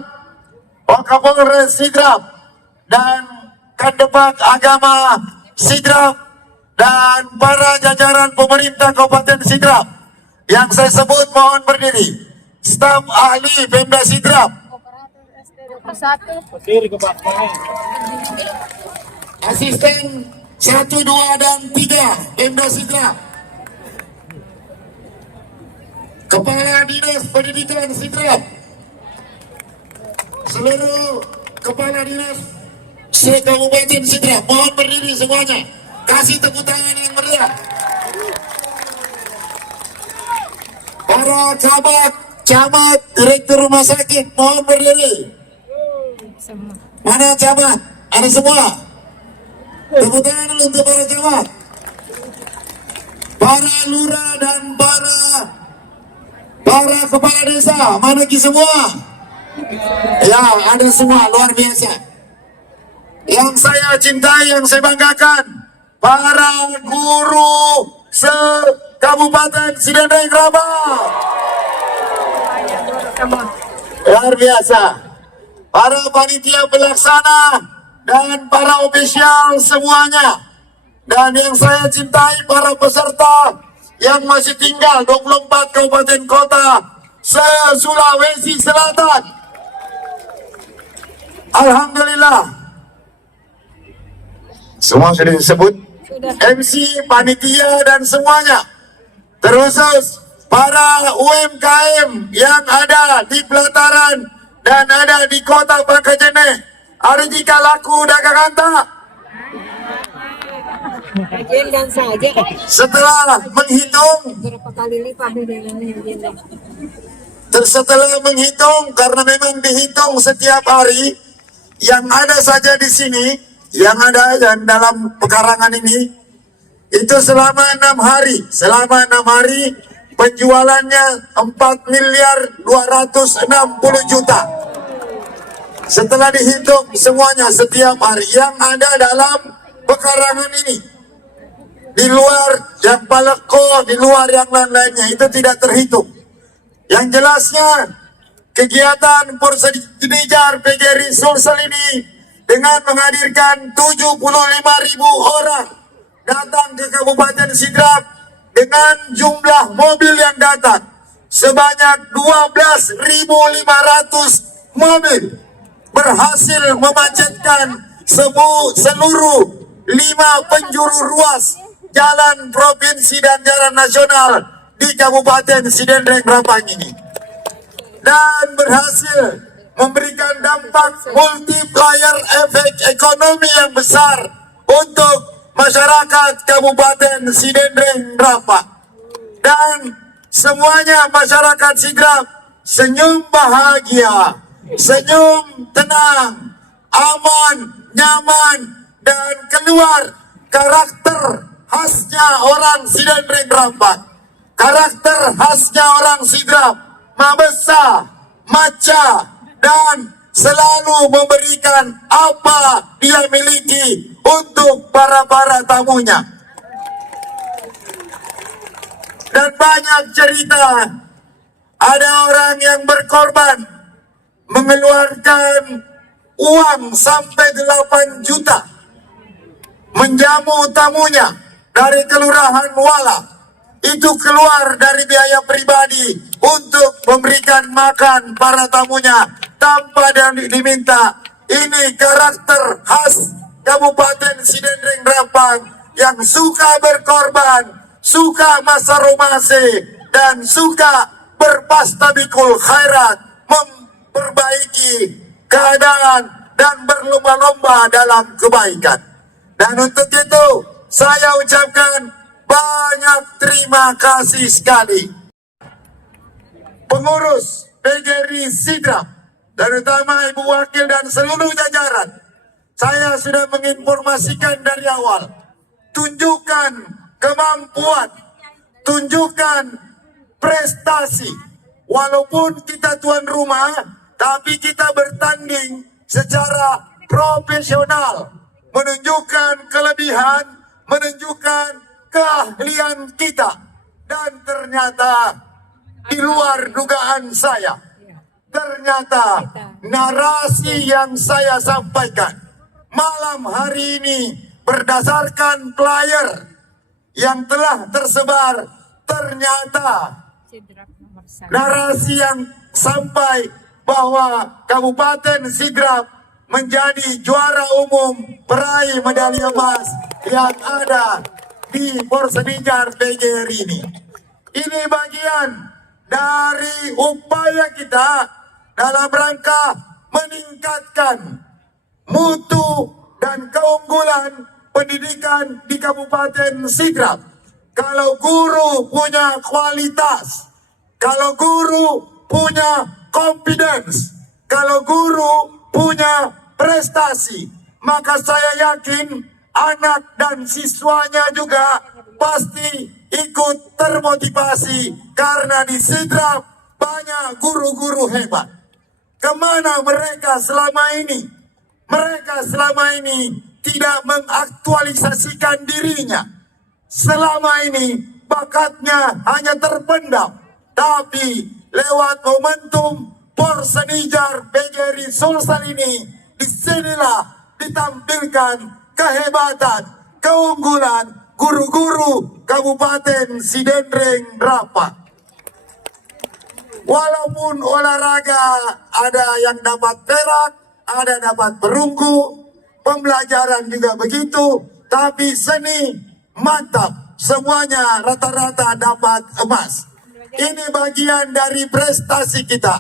Wakapolres Sidrap, dan Kandepak Agama Sidrap, dan para jajaran pemerintah Kabupaten Sidrap. Yang saya sebut mohon berdiri. Staf ahli Pemda Sidrap, asisten 1, 2, dan 3 Pemda Sidrap, Kepala Dinas Pendidikan Sidrap, seluruh Kepala Dinas se-Kabupaten Sidrap, mohon berdiri semuanya. Kasih tepuk tangan yang meriah. Para camat, direktur rumah sakit, mohon berdiri. Mana camat? Ada semua? Tepuk tangan dulu untuk para camat. Para lurah dan para kepala desa, mana ki semua? Ya, ada semua, luar biasa. Yang saya cintai, yang saya banggakan, para guru se-Kabupaten Sidendeng Raba. Luar biasa. Para panitia pelaksana dan para ofisial semuanya. Dan yang saya cintai, para peserta yang masih tinggal 24 kabupaten kota se-Sulawesi Selatan. Alhamdulillah. Semua sudah disebut. MC, panitia, dan semuanya. Terkhusus para UMKM yang ada di pelataran dan ada di kota Pangkajene. Hari jika laku dagangan tak? Setelah menghitung, karena memang dihitung setiap hari, yang ada saja di sini, yang ada dan dalam pekarangan ini, itu selama 6 hari. Selama 6 hari penjualannya 4.260.000.000. Setelah dihitung semuanya setiap hari yang ada dalam pekarangan ini, di luar yang Paleko, di luar yang lain-lainnya, itu tidak terhitung. Yang jelasnya kegiatan Persedijar PGRI Sulsel ini dengan menghadirkan 75.000 orang datang ke Kabupaten Sidrap dengan jumlah mobil yang datang sebanyak 12.500 mobil berhasil memacetkan seluruh 5 penjuru ruas jalan provinsi dan jalan nasional di Kabupaten Sidendreng Rapang ini, dan berhasil memberikan dampak multiplier efek ekonomi yang besar untuk masyarakat Kabupaten Sidendreng Rapang. Dan semuanya masyarakat Sidrap senyum bahagia, senyum tenang, aman, nyaman, dan keluar karakter khasnya orang Sidendreng Rapang, karakter khasnya orang Sidrap, mabesa, maca, dan selalu memberikan apa dia miliki untuk para tamunya. Dan banyak cerita, ada orang yang berkorban mengeluarkan uang sampai 8 juta menjamu tamunya dari Kelurahan Wala. Itu keluar dari biaya pribadi untuk memberikan makan para tamunya tanpa diminta. Ini karakter khas Kabupaten Sidendreng Rapang yang suka berkorban, suka masa romase, dan suka berpastabikul khairat, memperbaiki keadaan dan berlomba-lomba dalam kebaikan. Dan untuk itu saya ucapkan banyak terima kasih sekali pengurus PGRI Sidrap, terutama Ibu Wakil dan seluruh jajaran. Saya sudah menginformasikan dari awal, tunjukkan kemampuan, tunjukkan prestasi. Walaupun kita tuan rumah, tapi kita bertanding secara profesional, menunjukkan kelebihan, menunjukkan keahlian kita. Dan ternyata di luar dugaan saya, ternyata narasi yang saya sampaikan malam hari ini berdasarkan flyer yang telah tersebar, ternyata narasi yang sampai bahwa Kabupaten Sidrap menjadi juara umum peraih medali emas yang ada di Porsenijar PGRI ini. Ini bagian dari upaya kita dalam rangka meningkatkan mutu dan keunggulan pendidikan di Kabupaten Sidrap. Kalau guru punya kualitas, kalau guru punya confidence, kalau guru punya prestasi, maka saya yakin anak dan siswanya juga pasti ikut termotivasi, karena di Sidrap banyak guru-guru hebat. Kemana mereka selama ini? Mereka selama ini tidak mengaktualisasikan dirinya. Selama ini bakatnya hanya terpendam. Tapi lewat momentum Porsenijar PGRI Sulsel ini, disinilah ditampilkan kehebatan, keunggulan guru-guru Kabupaten Sidendreng Rapang. Walaupun olahraga ada yang dapat perak, ada dapat perunggu, pembelajaran juga begitu, tapi seni mantap, semuanya rata-rata dapat emas. Ini bagian dari prestasi kita.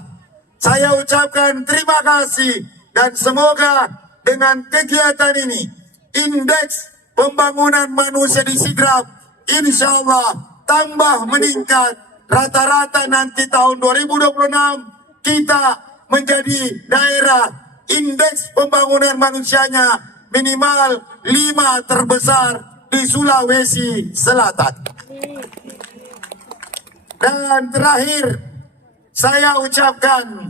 Saya ucapkan terima kasih, dan semoga dengan kegiatan ini indeks pembangunan manusia di Sidrap insya Allah tambah meningkat. Rata-rata nanti tahun 2026 kita menjadi daerah indeks pembangunan manusianya minimal 5 terbesar di Sulawesi Selatan. Dan terakhir, saya ucapkan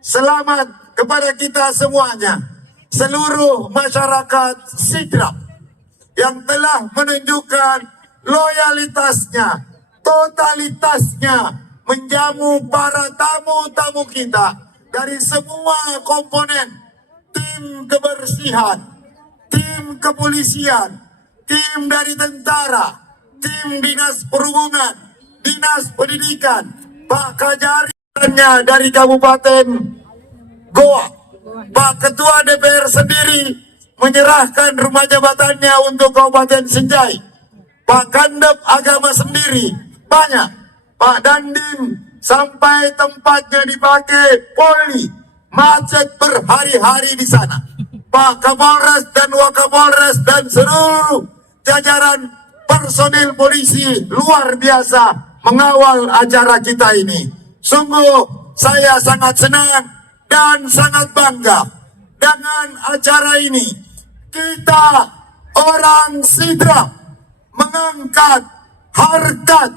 selamat kepada kita semuanya, seluruh masyarakat Sidrap yang telah menunjukkan loyalitasnya, totalitasnya menjamu para tamu-tamu kita dari semua komponen tim tim kebersihan, tim kepolisian, tim dari tentara, tim dinas perhubungan, dinas pendidikan, Pak Kajarinya dari Kabupaten Goa, Pak Ketua DPR sendiri menyerahkan rumah jabatannya untuk Kabupaten Sinjai, Pak Kandep agama sendiri banyak, Pak Dandim sampai tempatnya dipakai poli, macet berhari-hari di sana. Pak Kapolres dan Wakapolres dan seluruh jajaran personil polisi luar biasa mengawal acara kita ini. Sungguh saya sangat senang dan sangat bangga dengan acara ini. Kita orang Sidrap mengangkat harkat,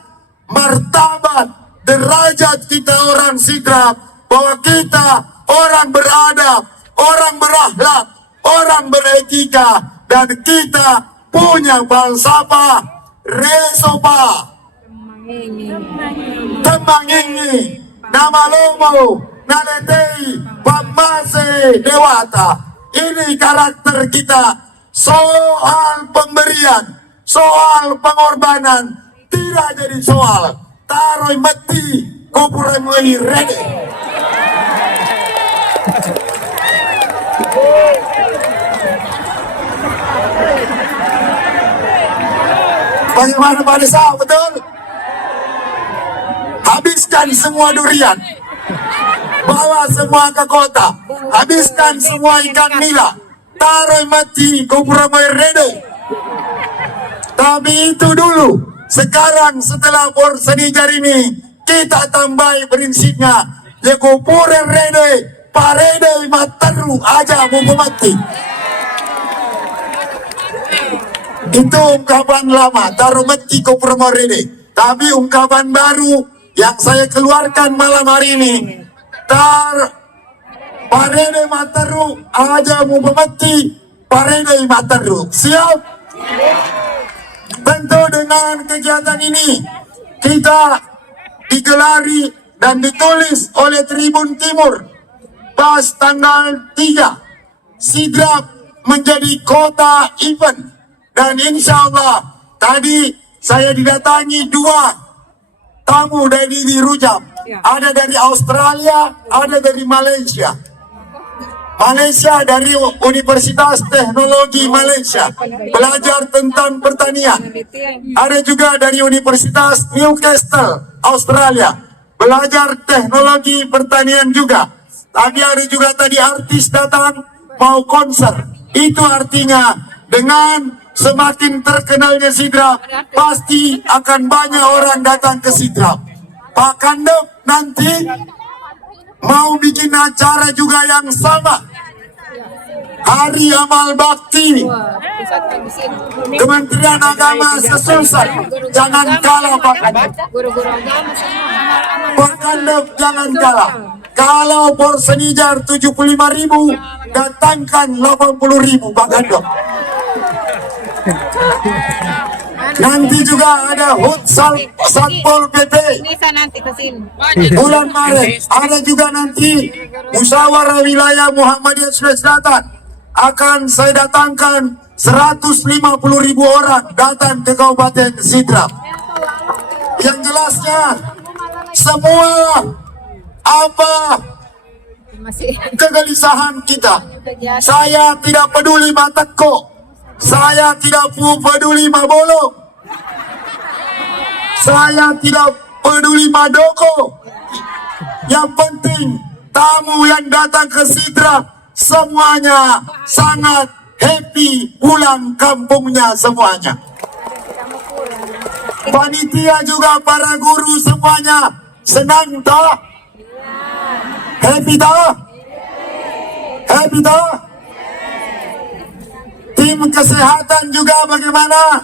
martabat, derajat kita orang Sidrap, bahwa kita orang beradab, orang berakhlak, orang beretika, dan kita punya falsafah resopa temangingi nama lomo naletei pamase dewata. Ini karakter kita. Soal pemberian, soal pengorbanan tidak jadi soal. Taroi mati kuburan mulai ready. Bagaimana Pak Desa, betul? Habiskan semua durian, bawa semua ke kota, habiskan semua ikan nila, taruh mati kuburan rede. Tapi itu dulu. Sekarang setelah Porsenijar ini kita tambah prinsipnya, ya kuburan rede, parede mataru aja mau mati. Itu ungkapan lama, taruh mati kuburan rede. Tapi ungkapan baru yang saya keluarkan malam hari ini, parede mataru aja mau mati, parede mataru. Siap? Tentu dengan kegiatan ini kita digelari dan ditulis oleh Tribun Timur pas tanggal 3 Sidrap menjadi kota event, dan insya Allah tadi saya didatangi 2 tamu dari Rujak, ada dari Australia, ada dari Malaysia. Malaysia dari Universitas Teknologi Malaysia, belajar tentang pertanian. Ada juga dari Universitas Newcastle, Australia, belajar teknologi pertanian juga. Tapi ada juga tadi artis datang mau konser. Itu artinya dengan semakin terkenalnya Sidrap, pasti akan banyak orang datang ke Sidrap. Pak Kandep nanti mau bikin acara juga yang sama, Hari Amal Bakti. Kementerian Agama sesuai, jangan kalah Pak Kandep. Pak Kandep jangan kalah. Kalau Porsenijar 75.000, datangkan 80.000 Pak Kandep. Nanti juga ada Hutsal Satpol PP bulan Maret. Ada juga nanti musyawarah wilayah Muhammadiyah Sulawesi Selatan. Akan saya datangkan 150.000 orang datang ke Kabupaten Sidrap. Yang jelasnya semua apa kegelisahan kita, saya tidak peduli mateko, saya tidak peduli mabolong, saya tidak peduli madoko. Yang penting tamu yang datang ke Sidrap semuanya sangat happy pulang kampungnya semuanya. Panitia juga para guru semuanya senang tak? Happy tak? Happy tak? Tim kesehatan juga bagaimana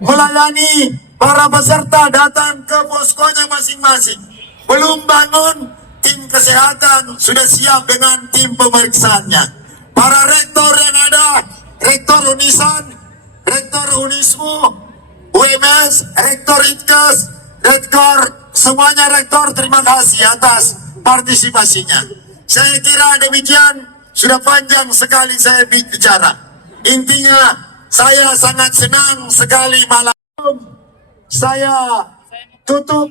melayani para peserta datang ke poskonya masing-masing. Belum bangun, tim kesehatan sudah siap dengan tim pemeriksaannya. Para rektor yang ada, rektor Unisan, rektor Unismu, UMS, rektor Itkes, rektor, semuanya rektor, terima kasih atas partisipasinya. Saya kira demikian sudah panjang sekali saya bicara. Intinya, saya sangat senang sekali malam. Saya tutup,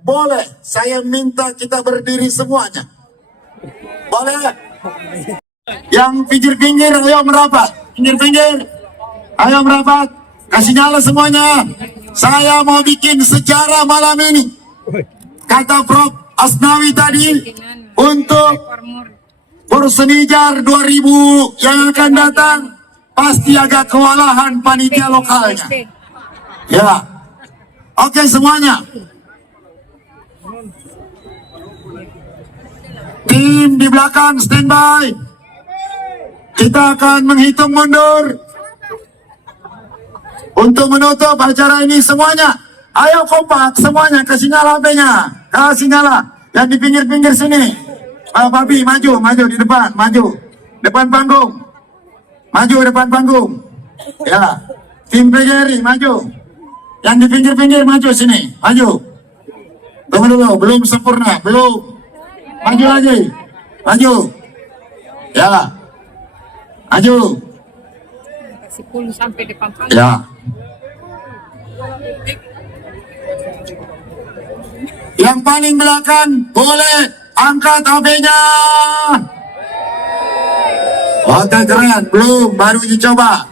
boleh saya minta kita berdiri semuanya? Boleh? Yang pinggir-pinggir, ayo merapat. Pinggir-pinggir, ayo merapat. Kasih nyala semuanya. Saya mau bikin sejarah malam ini. Kata Prof. Asnawi tadi, untuk Persenijar 2000 yang akan datang, pasti agak kewalahan panitia lokalnya. Ya, oke semuanya. Tim di belakang standby. Kita akan menghitung mundur untuk menutup acara ini semuanya. Ayo kompak semuanya, kasih nyala HP-nya. Kasih nyala. Yang di pinggir-pinggir sini. Pak Babi, maju di depan, maju. Depan panggung. Maju depan panggung. Ya. Tim PGRI, maju. Yang di pinggir-pinggir maju sini, maju. Tunggu dulu, belum sempurna, belum. Maju lagi, maju. Ya. Maju. Kasih 10 sampai depan. Ya. Yang paling belakang boleh angkat HP-nya. Oke, keren. Belum, baru dicoba.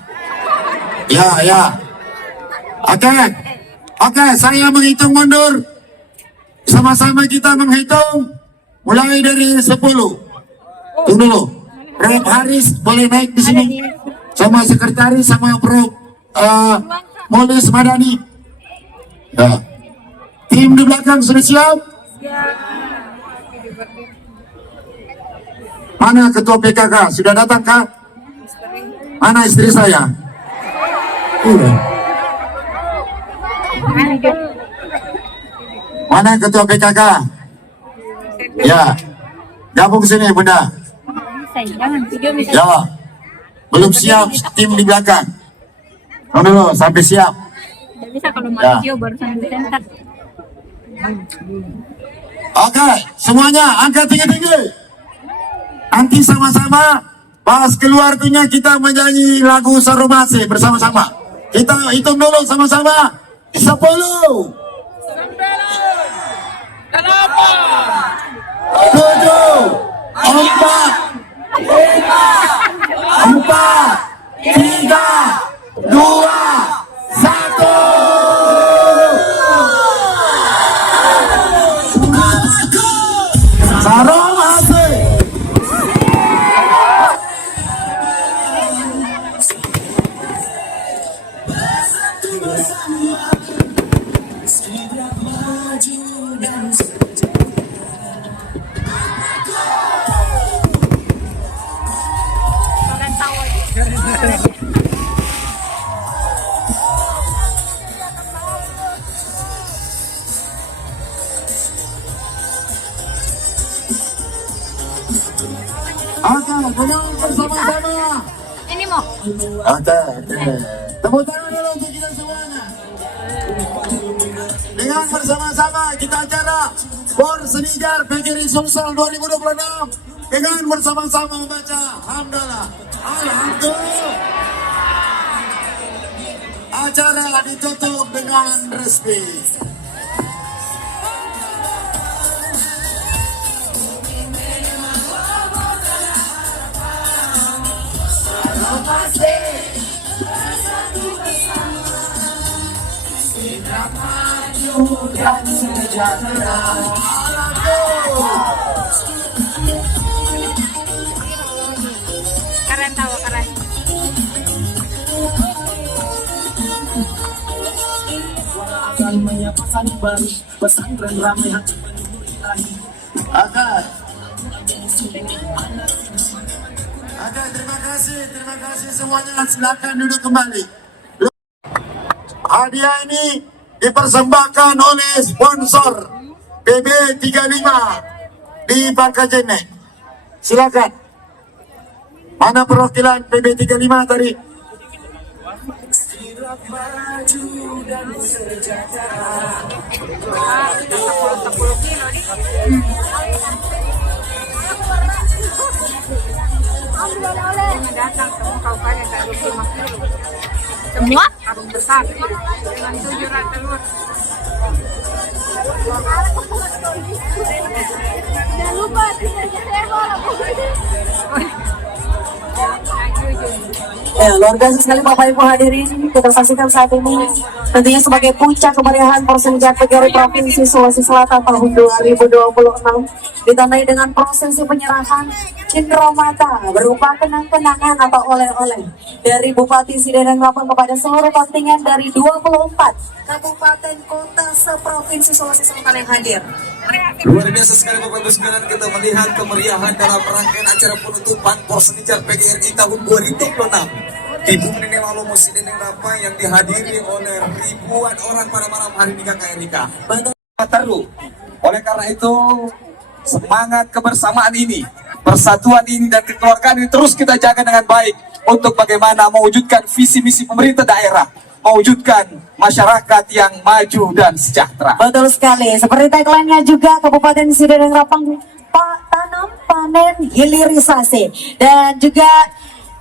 Ya. Oke, saya menghitung mundur. Sama-sama kita menghitung. Mulai dari 10. Tunggu dulu. Prof Haris boleh naik di sini. Sama sekretaris, sama Prof Molis Madani. Ya. Tim di belakang sudah siap? Mana ketua PKK? Sudah datang kah? Mana istri saya? Mana ketua PKK? Ya, gabung sini Bunda. Ya, belum siap tim di belakang. Dulu sampai siap. Tidak bisa kalau Ya. maju baru sampai center. Oke, semuanya angkat tinggi-tinggi. Nanti sama-sama pas keluar tunya kita menyanyi lagu Sarumase bersama-sama. Kita hitung dulu sama-sama. 10, 7, 4, 3, 2, 1. Sarumase. Oke, menang bersama-sama. Ini mau. Oke. Tepuk tangan dulu untuk kita semuanya. Dengan bersama-sama kita acara Persenijar PGRI Sumsel 2026 dengan bersama-sama membaca hamdalah. Alhamdulillah. Acara ditutup dengan resmi. Keren tahu keren. Oke, terima kasih semuanya. Silakan duduk kembali. Hadiah ini dipersembahkan oleh sponsor PB35 di Bangkajene. Silakan. Mana perwakilan PB35 tadi? Jangan datang semua kau kaya tak 25 kilo. Semua? Karung besar. Dengan 7 telur. Jangan lupa Ya, luar biasa sekali Bapak Ibu hadirin, kita saksikan saat ini tentunya sebagai puncak kemeriahan Porsenja PGRI Provinsi Sulawesi Selatan tahun 2026 ditandai dengan prosesi penyerahan Cindramata berupa kenang-kenangan atau oleh-oleh dari Bupati Sideneng Rapang kepada seluruh kontingen dari 24 kabupaten kota seprovinsi Sulawesi Selatan yang hadir. Luar biasa sekali Bapak Ibu sekalian, kita melihat kemeriahan dalam rangkaian acara penutupan Porsenja PGRI tahun 2026 di Bumi Nenek Walomo Sideneng Rapang yang dihadiri oleh ribuan orang pada malam hari ini Kakak Erika. Terus, oleh karena itu semangat kebersamaan ini, persatuan ini dan kekeluargaan ini terus kita jaga dengan baik untuk bagaimana mewujudkan visi misi pemerintah daerah, mewujudkan masyarakat yang maju dan sejahtera. Betul sekali, seperti tagline-nya juga Kabupaten Sideneng Rapang, tanam, panen, hilirisasi. Dan juga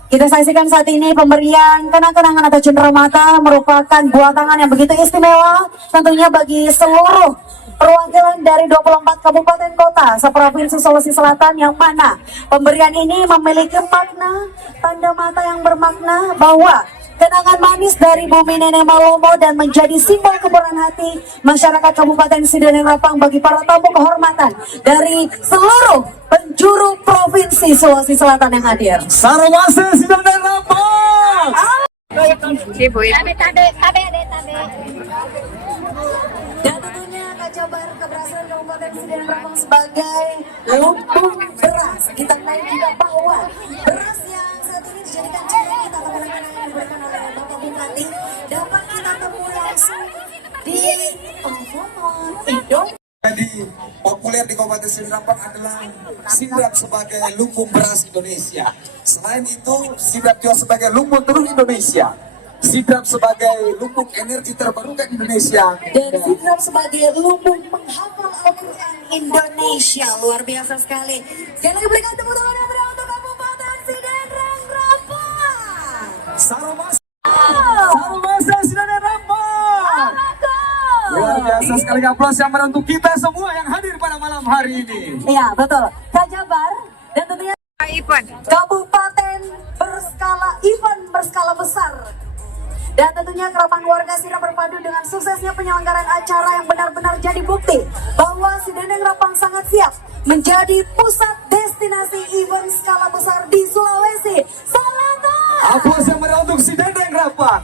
kita saksikan saat ini pemberian kenang-kenangan atau Cindramata merupakan buah tangan yang begitu istimewa tentunya bagi seluruh perwakilan dari 24 kabupaten kota seprovinsi Sulawesi Selatan, yang mana pemberian ini memiliki makna tanda mata yang bermakna bahwa kenangan manis dari Bumi Nenek Walomo dan menjadi simbol kemurahan hati masyarakat Kabupaten Sideneng Rapang bagi para tamu kehormatan dari seluruh penjuru provinsi Sulawesi Selatan yang hadir. Sarawase Sideneng Rapang. Ibu ya. Dan tentunya kabar keberhasilan Kabupaten Sideneng Rapang sebagai lumbung beras. Kita naik juga bahwa beras yang saat ini dijadikan ciri kita teman-teman yang diberikan oleh Bapak Bupati dapat kita temui langsung di Indonesia. Jadi populer di Kabupaten Sideneng Rapang adalah sidrap sebagai lumbung beras Indonesia. Selain itu, sidrap juga sebagai lumbung telur Indonesia. Sidrap sebagai lumbung energi terbarukan Indonesia. Dan sidrap sebagai lumbung penghafal Al-Quran Indonesia. Luar biasa sekali. Sekali lagi berikan tepuk tangan yang meriah untuk Kabupaten Sideneng Rapang. Sarawase Sideneng Rapang. Luar biasa sekali, aplaus yang meriah untuk kita semua yang hadir pada malam hari ini. Iya, betul. Kak Jabar dan tentunya Ipan. kabupaten event berskala besar. Dan tentunya kerapan warga Sidrap berpadu dengan suksesnya penyelenggaraan acara yang benar-benar jadi bukti bahwa Sideneng Rapang sangat siap menjadi pusat destinasi event skala besar di Sulawesi Selatan. Aplaus yang meriah untuk Sideneng Rapang.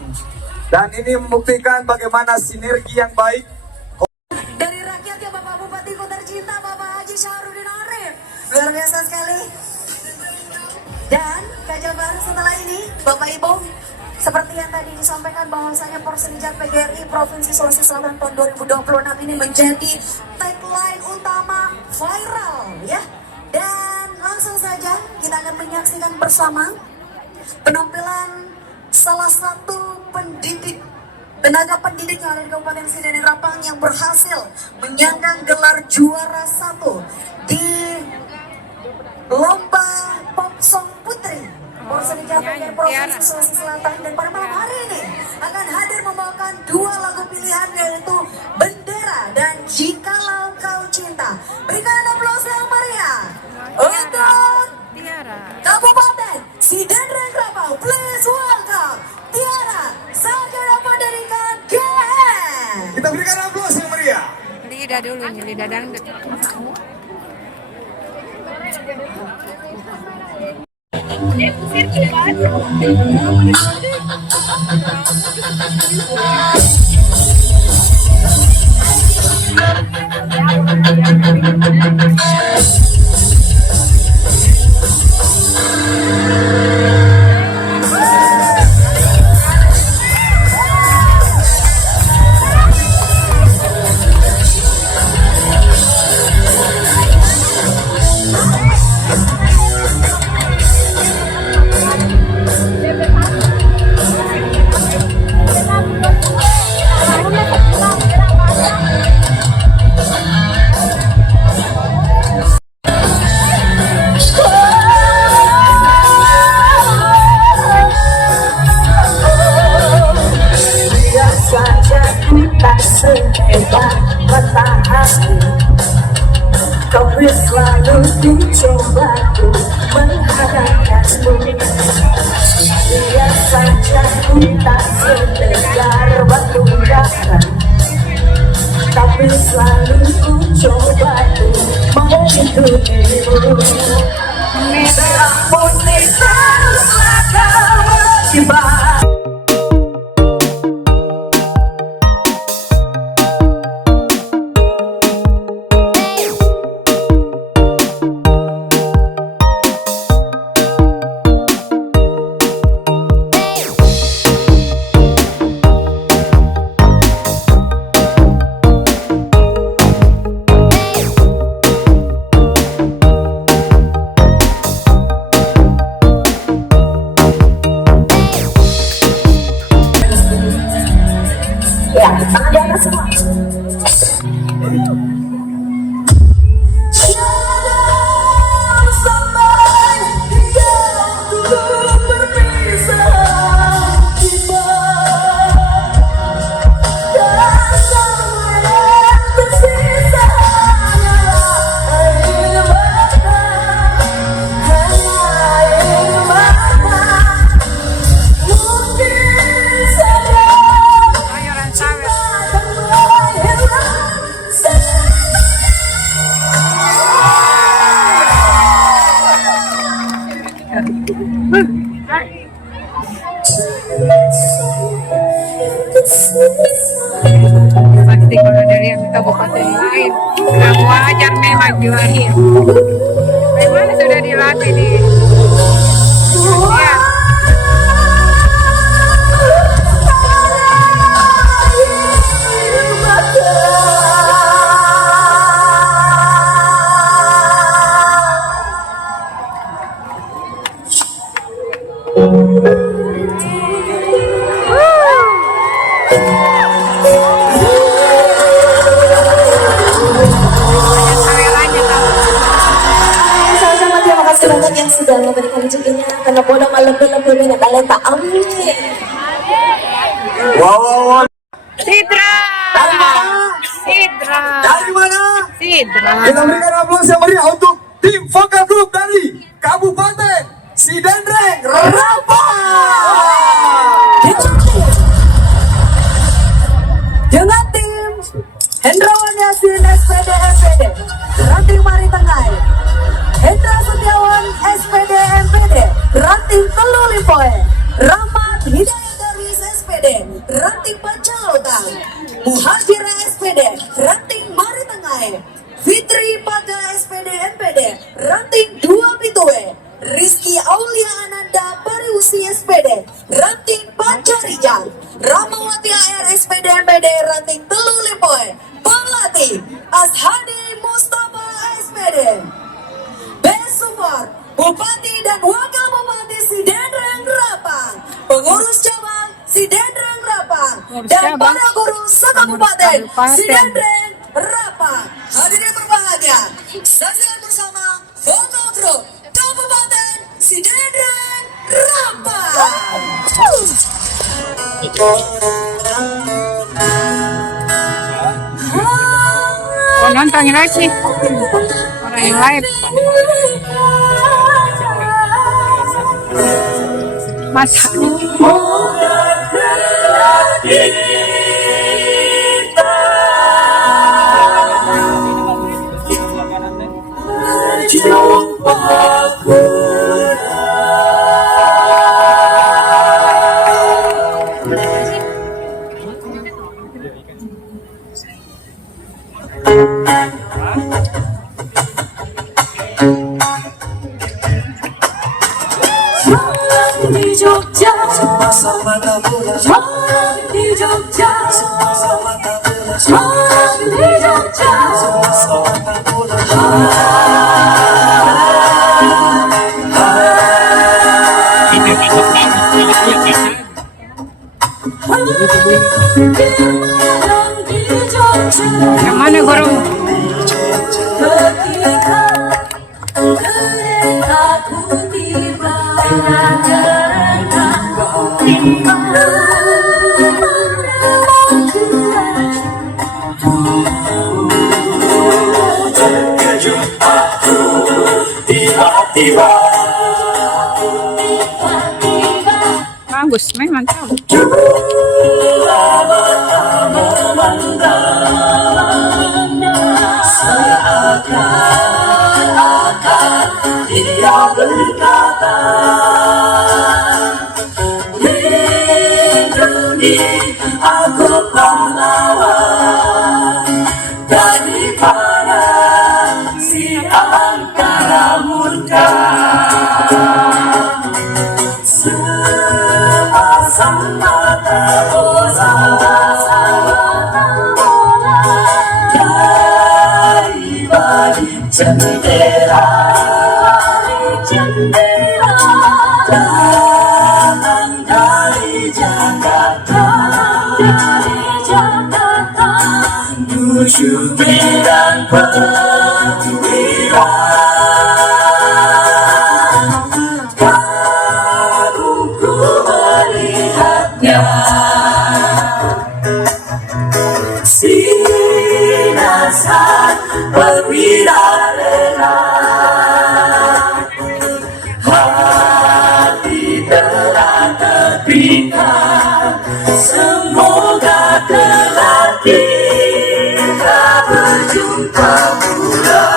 Dan ini membuktikan bagaimana sinergi yang baik Dari rakyatnya Bapak Bupati Kota tercinta Bapak Haji Syahrudin Arif. Luar biasa sekali. Dan Kak Jabar, setelah ini Bapak Ibu, seperti yang tadi disampaikan bahwasanya Porsenja PGRI Provinsi Sulawesi Selatan tahun 2026 ini menjadi tagline utama viral ya. Dan langsung saja kita akan menyaksikan bersama penampilan salah satu tenaga pendidik yang ada di Kabupaten Sideneng Rapang yang berhasil menyandang gelar juara 1 di lomba pop song putri Porsenja PGRI Provinsi Sulawesi Selatan. Dan pada malam hari ini akan hadir membawakan 2 lagu pilihan, yaitu Bendera dan Jikalau Kau Cinta. Berikan aplaus yang meriah untuk Kabupaten Sideneng Rapang. Please welcome Tiara Sarjana Pendidikan GM. kita berikan aplaus yang meriah. Lidah dulu nih, lidah dangdut. tapi selalu ku coba ku menghadapkanmu. Lihat saja ku tak setegar batu bara, tapi selalu ku coba ku melindungimu. Namun teruslah kau berkibar. Ya, tangan di atas semua. Pasti kalau dari yang kabupaten lain nggak wajar memang dilahir. Memang sudah dilatih di ya. Sama-sama, terima kasih banyak yang sudah memberikan rezekinya karena bodoh malam dengan talenta. Amin. Wow. Sidra. Dari mana? Sidra. Dari mana? Sidra. Kita berikan aplaus yang meriah untuk tim vokal grup dari Kabupaten Sidendreng Rapang. Dengan tim Hendrawan Yasin SPD MPD, Ranting Mari Tengah, Hendra Setiawan SPD MPD, Ranting Telu Lipoe, Rahmat Hidayat Darwis SPD, Ranting Pancalautan, Muhajira SPD, Ranting Mari Tengah, Fitri Paga SPD MPD, Ranting 2 Pitue, Rizky Aulia Ananda Pariusi SPD, Ranting Pancarijang, Ramawati AR SPD MPD, Ranting Telu Lipoe, Pelatih Ashadi Mustafa SPD, Besumar, Bupati dan Wakil Bupati Sidendreng Rapang, Pengurus Cabang Sidendreng Rapang, dan para guru sekabupaten Sidendreng Rapang. Hadirin berbahagia, saksikan bersama foto grup Kabupaten Sidendreng Rapang. Oh, nonton lagi orang yang lain. Masa Di Jogja, di Jogja, di Jogja. yang mana guru? Ketika keretaku tiba, Kejutan bagus, memang tahu. Seakan-akan dia berkata, lindungi aku pahlawan daripada si angkara murka. Sepasang mata bola dari balik jendela, datang dari Jakarta, menuju bidang perwira. Kagumku melihatnya, sinasan perwira rela, hati telah terpikat, semoga kelak kita berjumpa pula.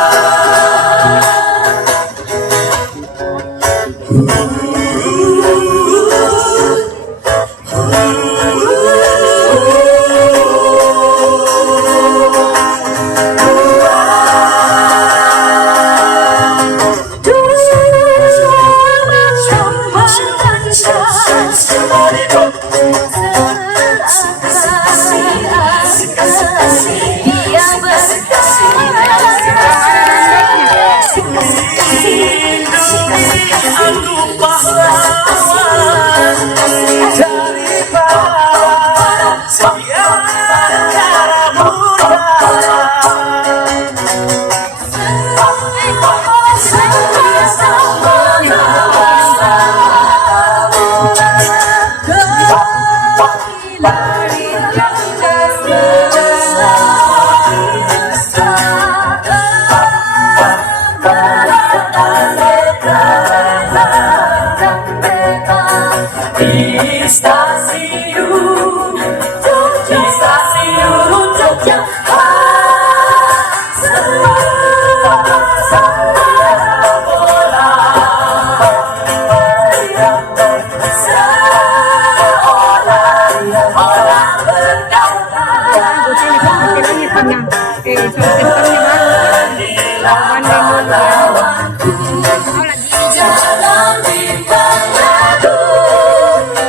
Di stasiun Jogja, jangan bimbang ragu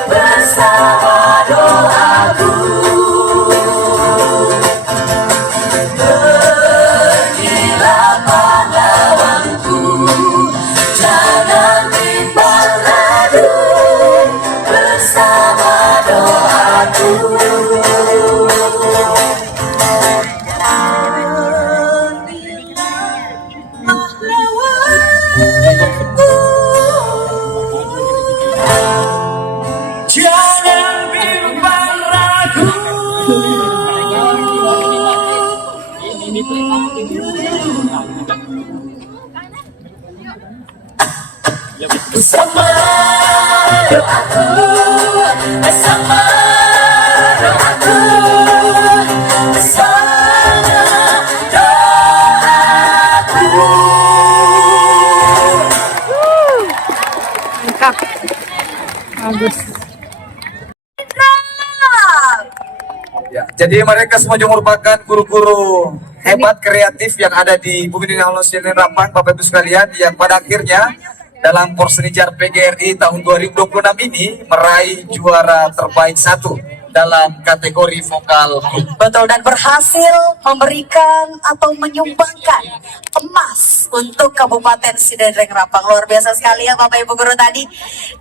bersama doaku. Pergilah pahlawanku, jangan bimbang ragu bersama doaku. Jangan bimbang ragu. Bersama doaku, bersama doaku, bersama doaku. Mantap. Bagus. Ya, jadi mereka semua juga merupakan guru-guru hebat kreatif yang ada di Bumi Dinaulos dan Rapang, Bapak Ibu sekalian, yang pada akhirnya dalam Porsenijar PGRI tahun 2026 ini meraih juara terbaik 1 dalam kategori vokal grup. Betul, dan berhasil memberikan atau menyumbangkan emas untuk Kabupaten Sidereng Rapang. Luar biasa sekali ya Bapak Ibu Guru tadi.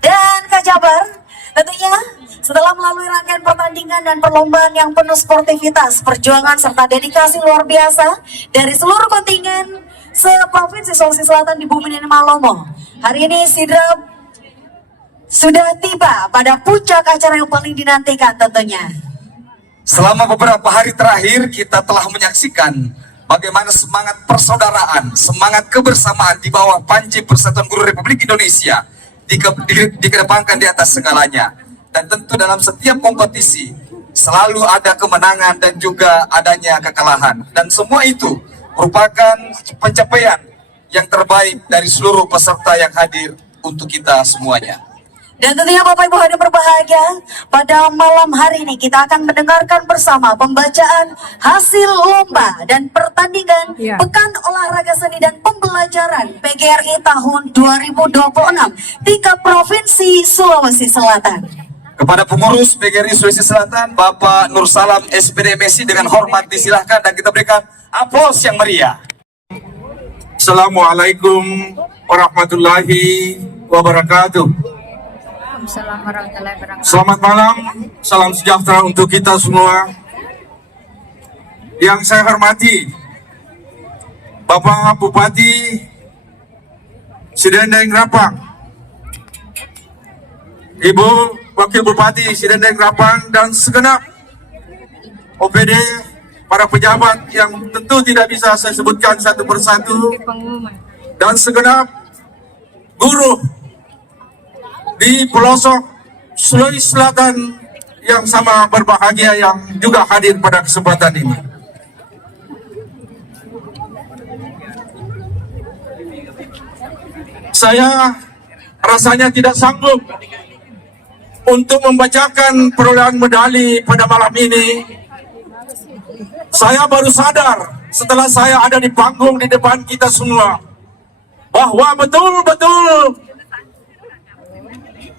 Dan Kak Jabar, tentunya setelah melalui rangkaian pertandingan dan perlombaan yang penuh sportivitas, perjuangan serta dedikasi luar biasa dari seluruh kontingen se-Provinsi Sulawesi Selatan di Bumi Malomo, hari ini Sidrap sudah tiba pada puncak acara yang paling dinantikan tentunya. Selama beberapa hari terakhir kita telah menyaksikan bagaimana semangat persaudaraan, semangat kebersamaan di bawah panji Persatuan Guru Republik Indonesia dikedepankan di atas segalanya. Dan tentu dalam setiap kompetisi selalu ada kemenangan dan juga adanya kekalahan. Dan semua itu merupakan pencapaian yang terbaik dari seluruh peserta yang hadir untuk kita semuanya. Dan tentunya Bapak Ibu hadirin berbahagia, pada malam hari ini kita akan mendengarkan bersama pembacaan hasil lomba dan pertandingan Pekan Olahraga Seni dan Pembelajaran PGRI tahun 2026 tingkat Provinsi Sulawesi Selatan. Kepada pengurus PGRI Sulawesi Selatan, Bapak Nur Salam SPD MSI, dengan hormat disilahkan dan kita berikan aplaus yang meriah. Assalamualaikum warahmatullahi wabarakatuh. Selamat malam, salam sejahtera untuk kita semua. Yang saya hormati Bapak Bupati Sidendeng Rapang, Ibu Wakil Bupati Sidendeng Rapang, dan segenap OPD, para pejabat yang tentu tidak bisa saya sebutkan satu persatu, dan segenap guru di pelosok Sulawesi Selatan yang sama berbahagia yang juga hadir pada kesempatan ini. Saya rasanya tidak sanggup untuk membacakan perolehan medali pada malam ini. Saya baru sadar setelah saya ada di panggung di depan kita semua bahwa betul-betul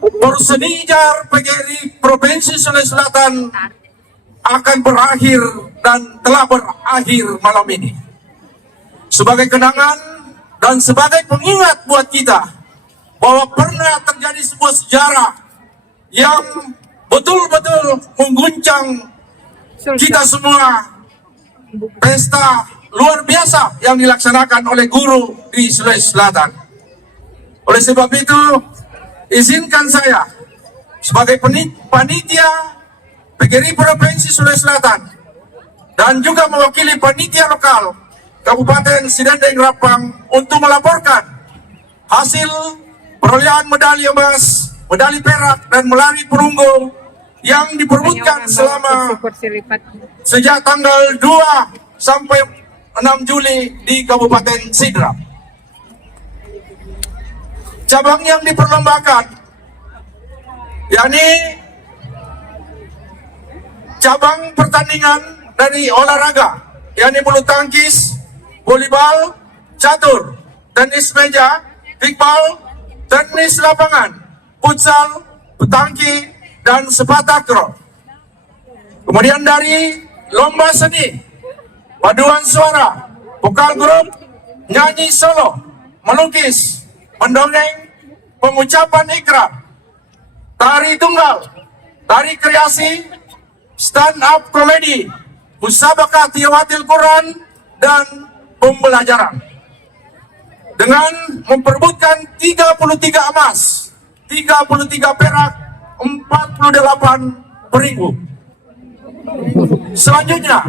Persenijar PGRI Provinsi Sulawesi Selatan akan berakhir dan telah berakhir malam ini. Sebagai kenangan dan sebagai pengingat buat kita bahwa pernah terjadi sebuah sejarah yang betul-betul mengguncang kita semua, pesta luar biasa yang dilaksanakan oleh guru di Sulawesi Selatan. Oleh sebab itu, izinkan saya sebagai panitia PGRI Provinsi Sulawesi Selatan dan juga mewakili panitia lokal Kabupaten Sidendeng Rapang untuk melaporkan hasil perolehan medali emas, medali perak, dan medali perunggu yang diperebutkan selama sejak tanggal 2 sampai 6 Juli di Kabupaten Sidrap. Cabang yang diperlombakan yakni cabang pertandingan dari olahraga yakni bulu tangkis, volleyball, catur, tenis meja, kickball, tenis lapangan, futsal, petangki, dan sepak takraw. Kemudian dari lomba seni, paduan suara, vokal grup, nyanyi solo, melukis, mendongeng, pengucapan ikrar, tari tunggal, tari kreasi, stand up komedi, musabaqah tilawatil Quran, dan pembelajaran. Dengan memperebutkan 33 emas, 33 perak, 48 perunggu. Selanjutnya,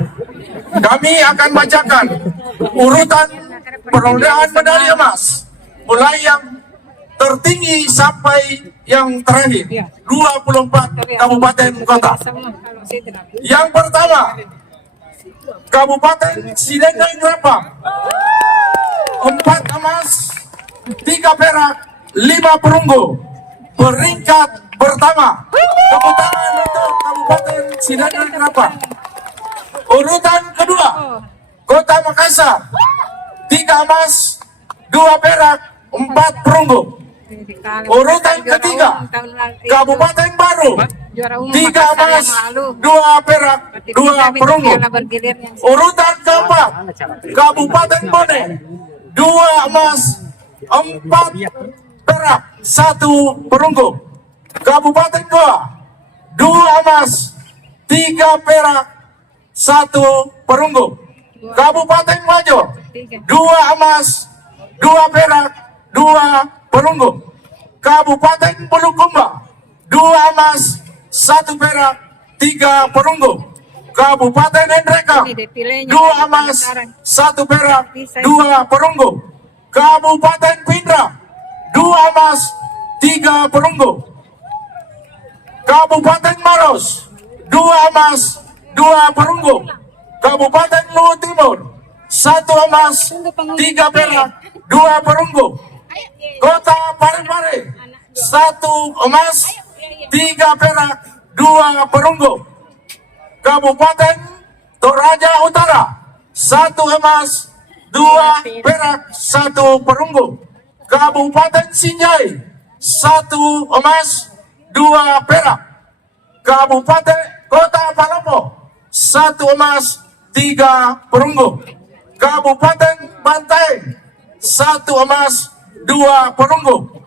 kami akan bacakan urutan perolehan medali emas, mulai yang tertinggi sampai yang terakhir, 24 kabupaten kota. Yang pertama, Kabupaten Sidendeng Rapang, 4 emas, 3 perak, 5 perunggu. Peringkat pertama, tepuk tangan untuk Kabupaten Sidendeng Rapang. Urutan kedua, Kota Makassar, 3 emas, 2 perak, 4 perunggu. Urutan ketiga, Kabupaten Baru, 3 emas, 2 perak, 2 perunggu. Urutan keempat, Kabupaten Bone, 2 emas, 4 perak, 1 perunggu. Kabupaten Goa, 2 emas, 3 perak, 1 perunggu. Kabupaten Wajo, 2 emas, 2 perak, 2 perunggu. Kabupaten Bulukumba, 2 emas, 1 perak, 3 perunggu. Kabupaten Endrekang, 2 emas, 1 perak, 2 perunggu. Kabupaten Pindra, 2 emas, 3 perunggu. Kabupaten Maros 2 emas 2 perunggu. Kabupaten Luwu Timur 1 emas 3 perak 2 perunggu. Kota Parepare 1 emas 3 perak 2 perunggu. Kabupaten Toraja Utara 1 emas 2 perak 1 perunggu. Kabupaten Sinjai 1 emas 2 perak. Kabupaten Kota Palopo 1 emas 3 perunggu. Kabupaten Bantaeng 1 emas 2 perunggu.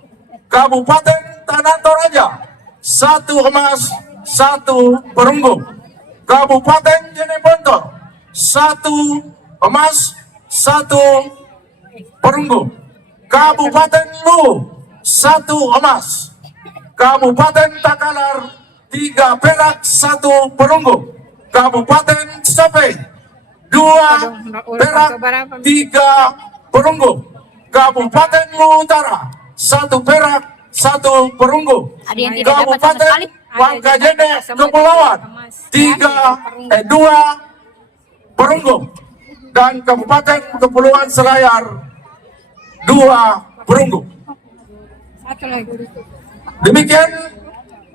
Kabupaten Tanah Toraja 1 emas 1 perunggu. Kabupaten Jeneponto 1 emas 1 perunggu. Kabupaten Luwu 1 emas. Kabupaten Takalar 3 perak 1 perunggu. Kabupaten Sope 2 perak 3 perunggu. Kabupaten Luwu Utara 1 perak 1 perunggu. Kabupaten Pangkajene Kepulauan 2 perunggu. Dan Kabupaten Kepulauan Selayar 2 perunggu. Satu lagi. Demikian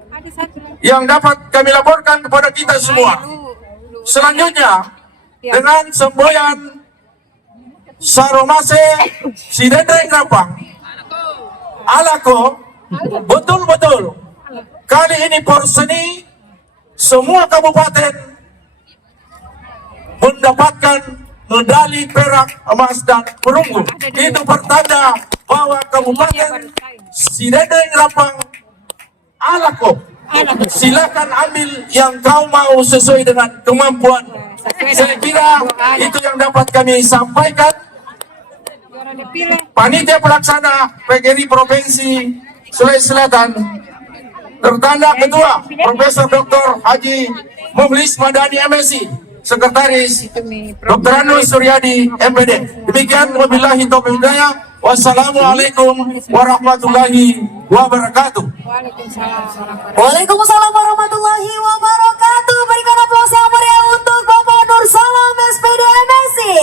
Ada satu lagi. yang dapat kami laporkan kepada kita semua. Selanjutnya, dengan semboyan Saromase Sidendreng Rapang Alako, betul-betul kali ini Porseni semua kabupaten mendapatkan medali perak, emas, dan perunggu. Itu pertanda bahwa Kabupaten Sidendreng Rapang Alako, silakan ambil yang kau mau sesuai dengan kemampuan. Saya kira itu yang dapat kami sampaikan. Panitia pelaksana PGRI Provinsi Sulawesi Selatan tertanda Ketua Profesor Dr. Haji Mukhlis Madani MSI, Sekretaris Dr. Anu Suryadi MPD. Demikian, wabillahi taufiq hidayah. Wassalamualaikum warahmatullahi wabarakatuh. Waalaikumsalam warahmatullahi wabarakatuh. Berikan aplaus yang meriah untuk Bapak Nur Salam SPD MSI.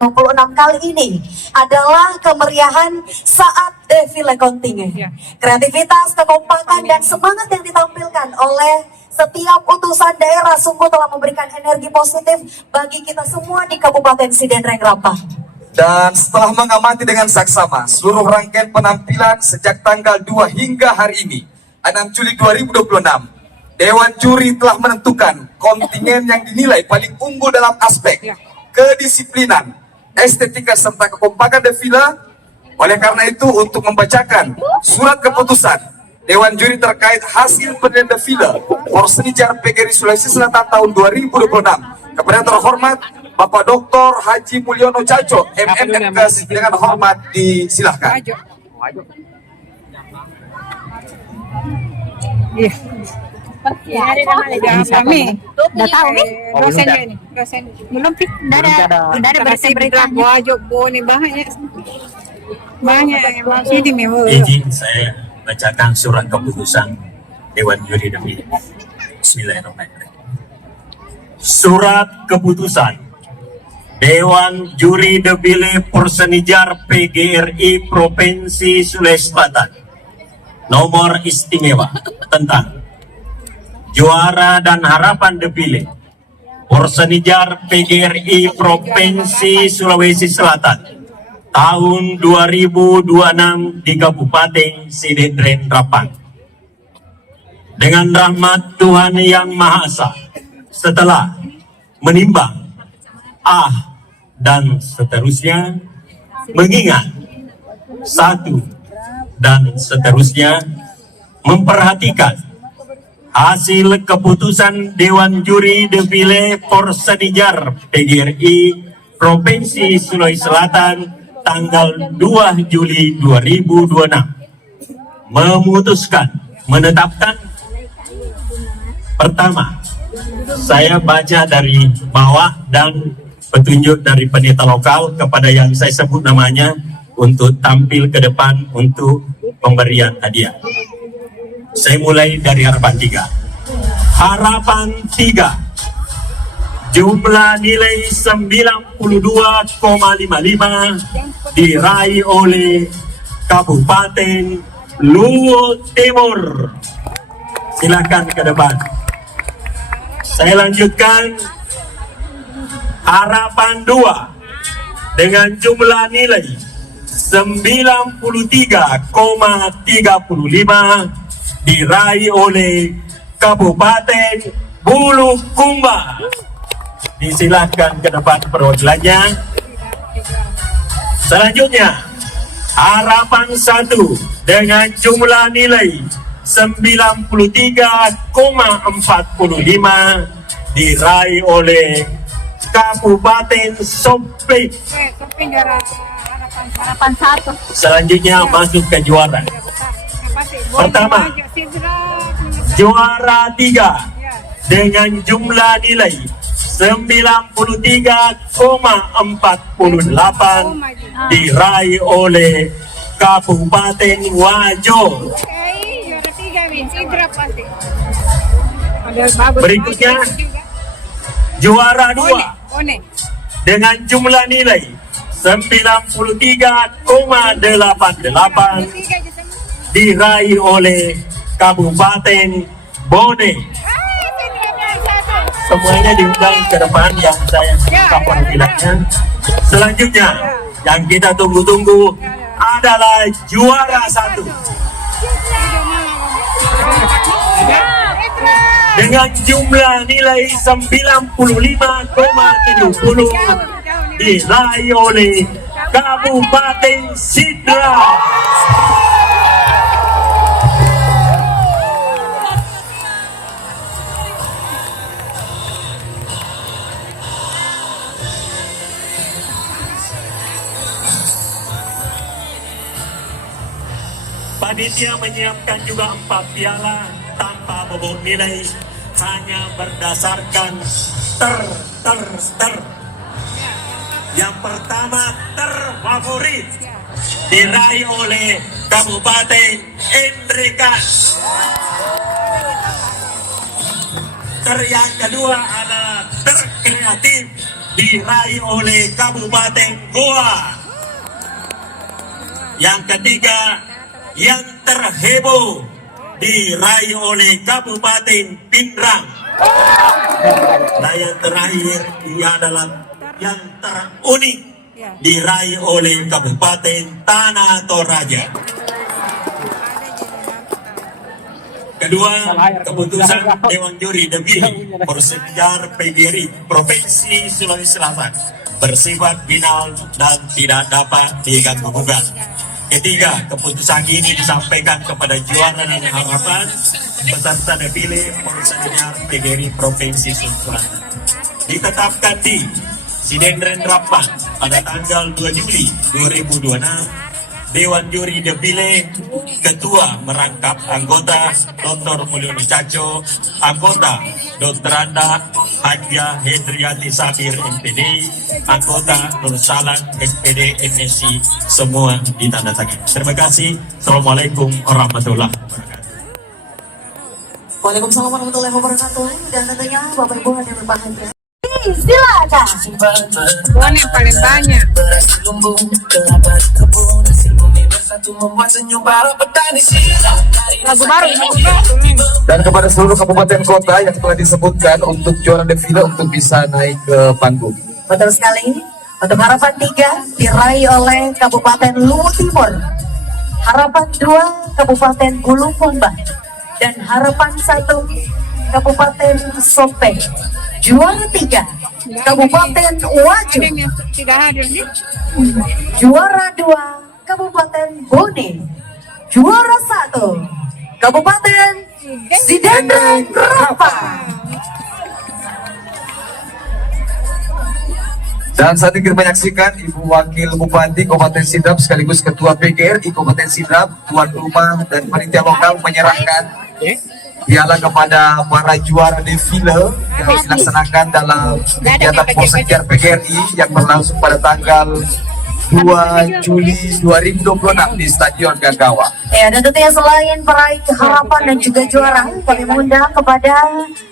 26 kali ini adalah kemeriahan saat defile kontingen. Kreativitas, kekompakan, dan semangat yang ditampilkan oleh setiap utusan daerah sungguh telah memberikan energi positif bagi kita semua di Kabupaten Sidendreng Rapang. Dan setelah mengamati dengan saksama seluruh rangkaian penampilan sejak tanggal 2 hingga hari ini 6 Juli 2026, Dewan Juri telah menentukan kontingen yang dinilai paling unggul dalam aspek kedisiplinan, estetika, serta kekompakan defile. Oleh karena itu, untuk membacakan surat keputusan Dewan Juri terkait hasil penilaian defile Porsenijar PGRI Sulawesi Selatan tahun 2026 kepada yang terhormat Bapak Dr. Haji Mulyono Caco, MMMKes, dengan hormat disilahkan. Kami udah tahu nih dosennya ini, dosen belum ada berita wajib boni banyak ini memang. Izin saya bacakan surat keputusan Dewan Juri Defile. Bismillahirrahmanirrahim. Surat keputusan Dewan Juri Defile Porsenijar PGRI Provinsi Sulawesi Selatan nomor istimewa tentang juara dan harapan defile Porsenijar PGRI Provinsi Sulawesi Selatan tahun 2026 di Kabupaten Sidendreng Rapang. Dengan rahmat Tuhan Yang Maha Esa, setelah menimbang dan seterusnya, mengingat satu dan seterusnya, memperhatikan hasil keputusan Dewan Juri Defile Porsenijar PGRI Provinsi Sulawesi Selatan tanggal 2 Juli 2026 memutuskan menetapkan. Pertama, saya baca dari bawah dan petunjuk dari pendeta lokal kepada yang saya sebut namanya untuk tampil ke depan untuk pemberian hadiah. Saya mulai dari harapan 3. Harapan 3. Jumlah nilai 92,55 diraih oleh Kabupaten Luwu Timur. Silakan ke depan. Saya lanjutkan. Harapan 2 dengan jumlah nilai 93,35 diraih oleh Kabupaten Bulukumba. Disilakan ke depan perwakilannya. Selanjutnya, harapan 1 dengan jumlah nilai 93,45 diraih oleh Kabupaten Sopeng. Harapan 1. Selanjutnya masuk ke juara. Pertama, juara 3 dengan jumlah nilai 93,48 diraih oleh Kabupaten Wajo. Berikutnya, juara 2 dengan jumlah nilai 93,88 diraih oleh Kabupaten Bone. Semuanya diundang ke depan yang saya kapan bilangnya. Selanjutnya, yang kita tunggu-tunggu adalah juara 1 dengan jumlah nilai 95,70 diraih oleh Kabupaten Sidrap. Panitia menyiapkan juga 4 piala tanpa bobot nilai, hanya berdasarkan ter. Yang pertama, terfavorit diraih oleh Kabupaten Endrekan. Yang kedua adalah terkreatif diraih oleh Kabupaten Goa. Yang ketiga, yang terheboh diraih oleh Kabupaten Pindrang. Nah, yang terakhir ia adalah yang terunik diraih oleh Kabupaten Tanah Toraja. Kedua, keputusan Dewan Juri Depilih Persejar PGRI Provinsi Sulawesi Selatan bersifat final dan tidak dapat diganggu-gugat. Ketiga, keputusan ini disampaikan kepada juara dan harapan peserta depilih Persejar PGRI Provinsi Sulawesi Selatan. Ditetapkan di Sinendren Rapan pada tanggal 2 Juli 2026. Dewan Juri Depilih Ketua merangkap anggota Dr. Mulyono Caco, anggota Dr. Anda Hajia Hendriati Sabir MPD, anggota Nur Salan SPD MSC, semua ditandatangani. Terima kasih. Assalamualaikum warahmatullahi wabarakatuh. Waalaikumsalam warahmatullahi wabarakatuh. Dan tentunya Bapak Ibu yang berbahagia, silakan. Bukan yang paling banyak. Lagu baru. Dan kepada seluruh kabupaten kota yang telah disebutkan untuk juara defile untuk bisa naik ke panggung. Betul sekali. Untuk harapan 3 diraih oleh Kabupaten Luwu Timur, harapan 2 Kabupaten Bulukumba, dan harapan 1 Kabupaten Sopeng. Juara 3 Kabupaten Wajo. Tidak hadir nih. Juara 2 Kabupaten Bone. Juara 1 Kabupaten Sidendreng Rapang. Dan saat ini kita menyaksikan Ibu Wakil Bupati Kabupaten Sidrap sekaligus Ketua PGRI Kabupaten Sidrap, tuan rumah dan panitia lokal menyerahkan piala kepada para juara defile yang dilaksanakan dalam kegiatan Persejar PGRI yang berlangsung pada tanggal 2 Juli 2026 di Stadion Gagawa. Ya, dan tentunya selain peraih harapan dan juga juara, kami mengundang kepada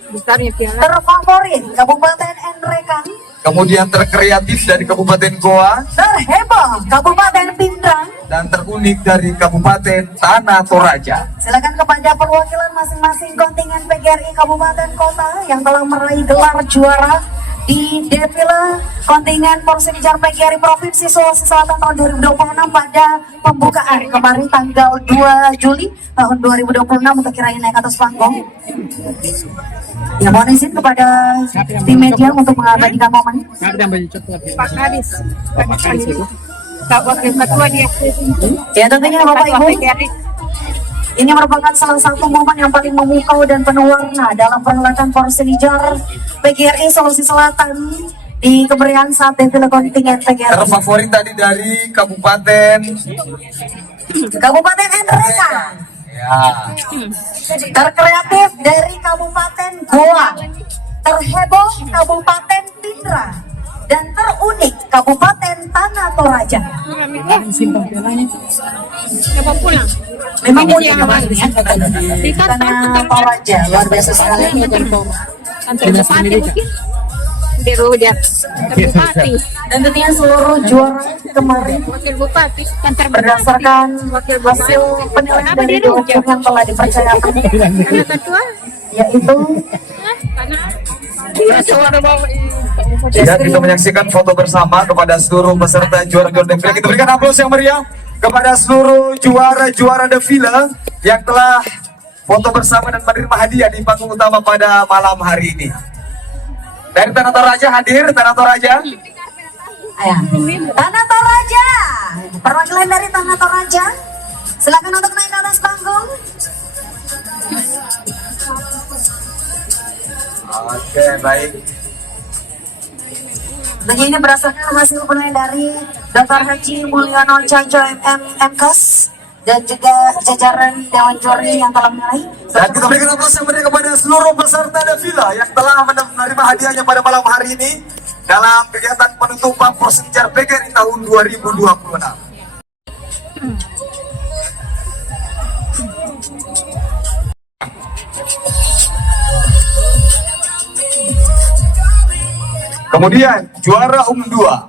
Besarnya piala. terfavorit Kabupaten Nrekang, Kemudian terkreatif dari Kabupaten Goa terheboh Kabupaten Pindrang. dan terunik dari Kabupaten Tanah Toraja. Silakan kepada perwakilan masing-masing kontingen PGRI Kabupaten Kota yang telah meraih gelar juara di defile kontingen Persinijar PGRI Provinsi Sulawesi Selatan tahun 2026 pada pembukaan kemarin tanggal 2 Juli tahun 2026 untuk kirain naik atas panggung. Ya, mohon izin kepada tim media untuk mengabadikan momen. Pak Kadis. Pak Wakil Ketua dia. Ya, tentunya Bapak Ibu, ini merupakan salah satu momen yang paling memukau dan penuh warna dalam perhelatan Persinijar PGRI Sulawesi Selatan di kemeriahan saat defile kontingen PGRI. Terfavorit tadi dari Kabupaten Nrekang. ya, Terkreatif dari Kabupaten Goa, terheboh Kabupaten Pindrang, dan terunik Kabupaten Tanah Toraja. Coba pulang. Memang Ini unik yang mana? Di Tanah Toraja, luar biasa sekali. Kantor bupati mungkin. Di Rujak. Bupati. Dan tentunya seluruh juara kemarin Wakil Bupati. Kantor berdasarkan Wakil Bupati. hasil penilaian Kenapa dari dia dua Rujak? yang telah dipercayakan, Karena ketua. yaitu Karena dan kita menyaksikan foto bersama kepada seluruh peserta juara defile. Kita berikan aplaus yang meriah kepada seluruh juara-juara defile yang telah foto bersama dan menerima hadiah di panggung utama pada malam hari ini. Dari Tanah Toraja hadir, Tanah Toraja. Ayah. Tanah Toraja, perwakilan dari Tanah Toraja, silakan untuk naik ke atas panggung. Oke, baik. Tentunya ini berdasarkan hasil penilaian dari Dr. Haji Mulyono Canco MKes dan juga jajaran Dewan Juri yang telah menilai. Dan kita berikan aplaus yang meriah kepada seluruh peserta defile yang telah menerima hadiahnya pada malam hari ini dalam kegiatan penutupan Persinijar PGRI tahun 2026. Kemudian juara umum 2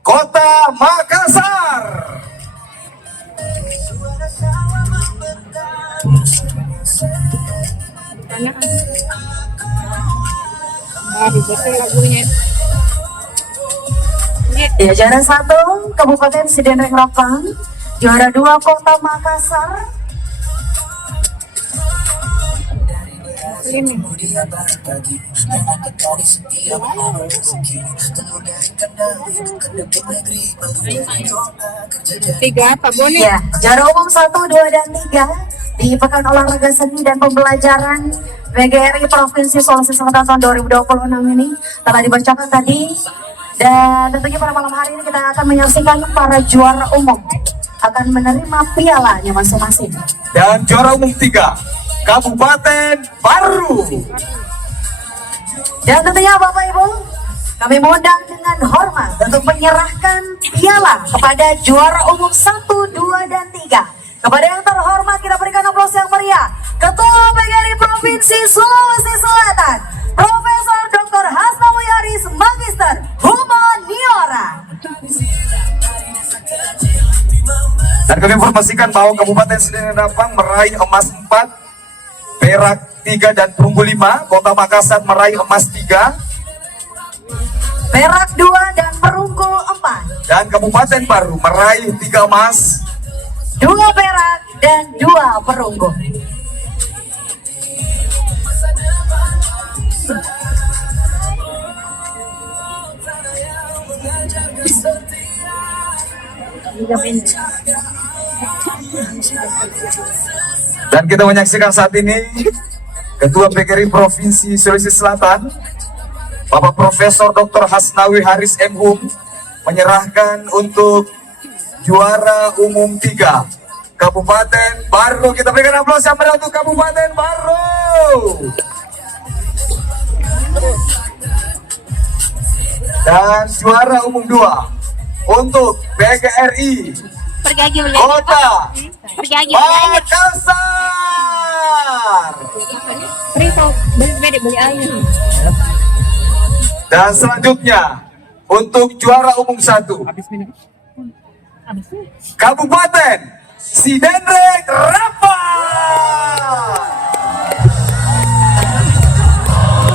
Kota Makassar. baru betul lagunya. Ya, juara 1 Kabupaten Sidenreng Rokang, juara 2 Kota Makassar. Ini. Tiga apa boleh? Ya, juara umum 1, 2, dan 3 di Pekan Olahraga Seni dan Pembelajaran PGRI Provinsi Sulawesi Selatan tahun 2026 ini telah dibacakan tadi. Dan tentunya pada malam hari ini kita akan menyaksikan para juara umum akan menerima pialanya masing-masing. Dan juara umum 3 Kabupaten Baru. Dan tentunya Bapak Ibu, kami mengundang dengan hormat untuk menyerahkan piala kepada juara umum 1, 2, dan 3. Kepada yang terhormat kita berikan aplaus yang meriah, Ketua PGRI Provinsi Sulawesi Selatan, Profesor Dr. Hasnawi Haris, Magister Humaniora. Dan kami informasikan bahwa Kabupaten Sidenreng Rapang meraih emas 4, perak 3, dan perunggu 5. Kota Makassar meraih emas 3, Perak 2, dan perunggu 4. dan Kabupaten Baru meraih 3 emas, 2 perak dan 2 perunggu. dan kita menyaksikan saat ini Ketua PGRI Provinsi Sulawesi Selatan Bapak Profesor Dr. Hasnawi Haris MHum menyerahkan untuk juara umum 3 Kabupaten Baru. Kita berikan aplaus yang meriah untuk Kabupaten Baru. Dan juara umum 2 untuk PGRI Pergi lagi beli. Kota Pergi lagi. Makassar. Beli air. Dan selanjutnya untuk juara umum 1 Kabupaten Sidendreng Rapang.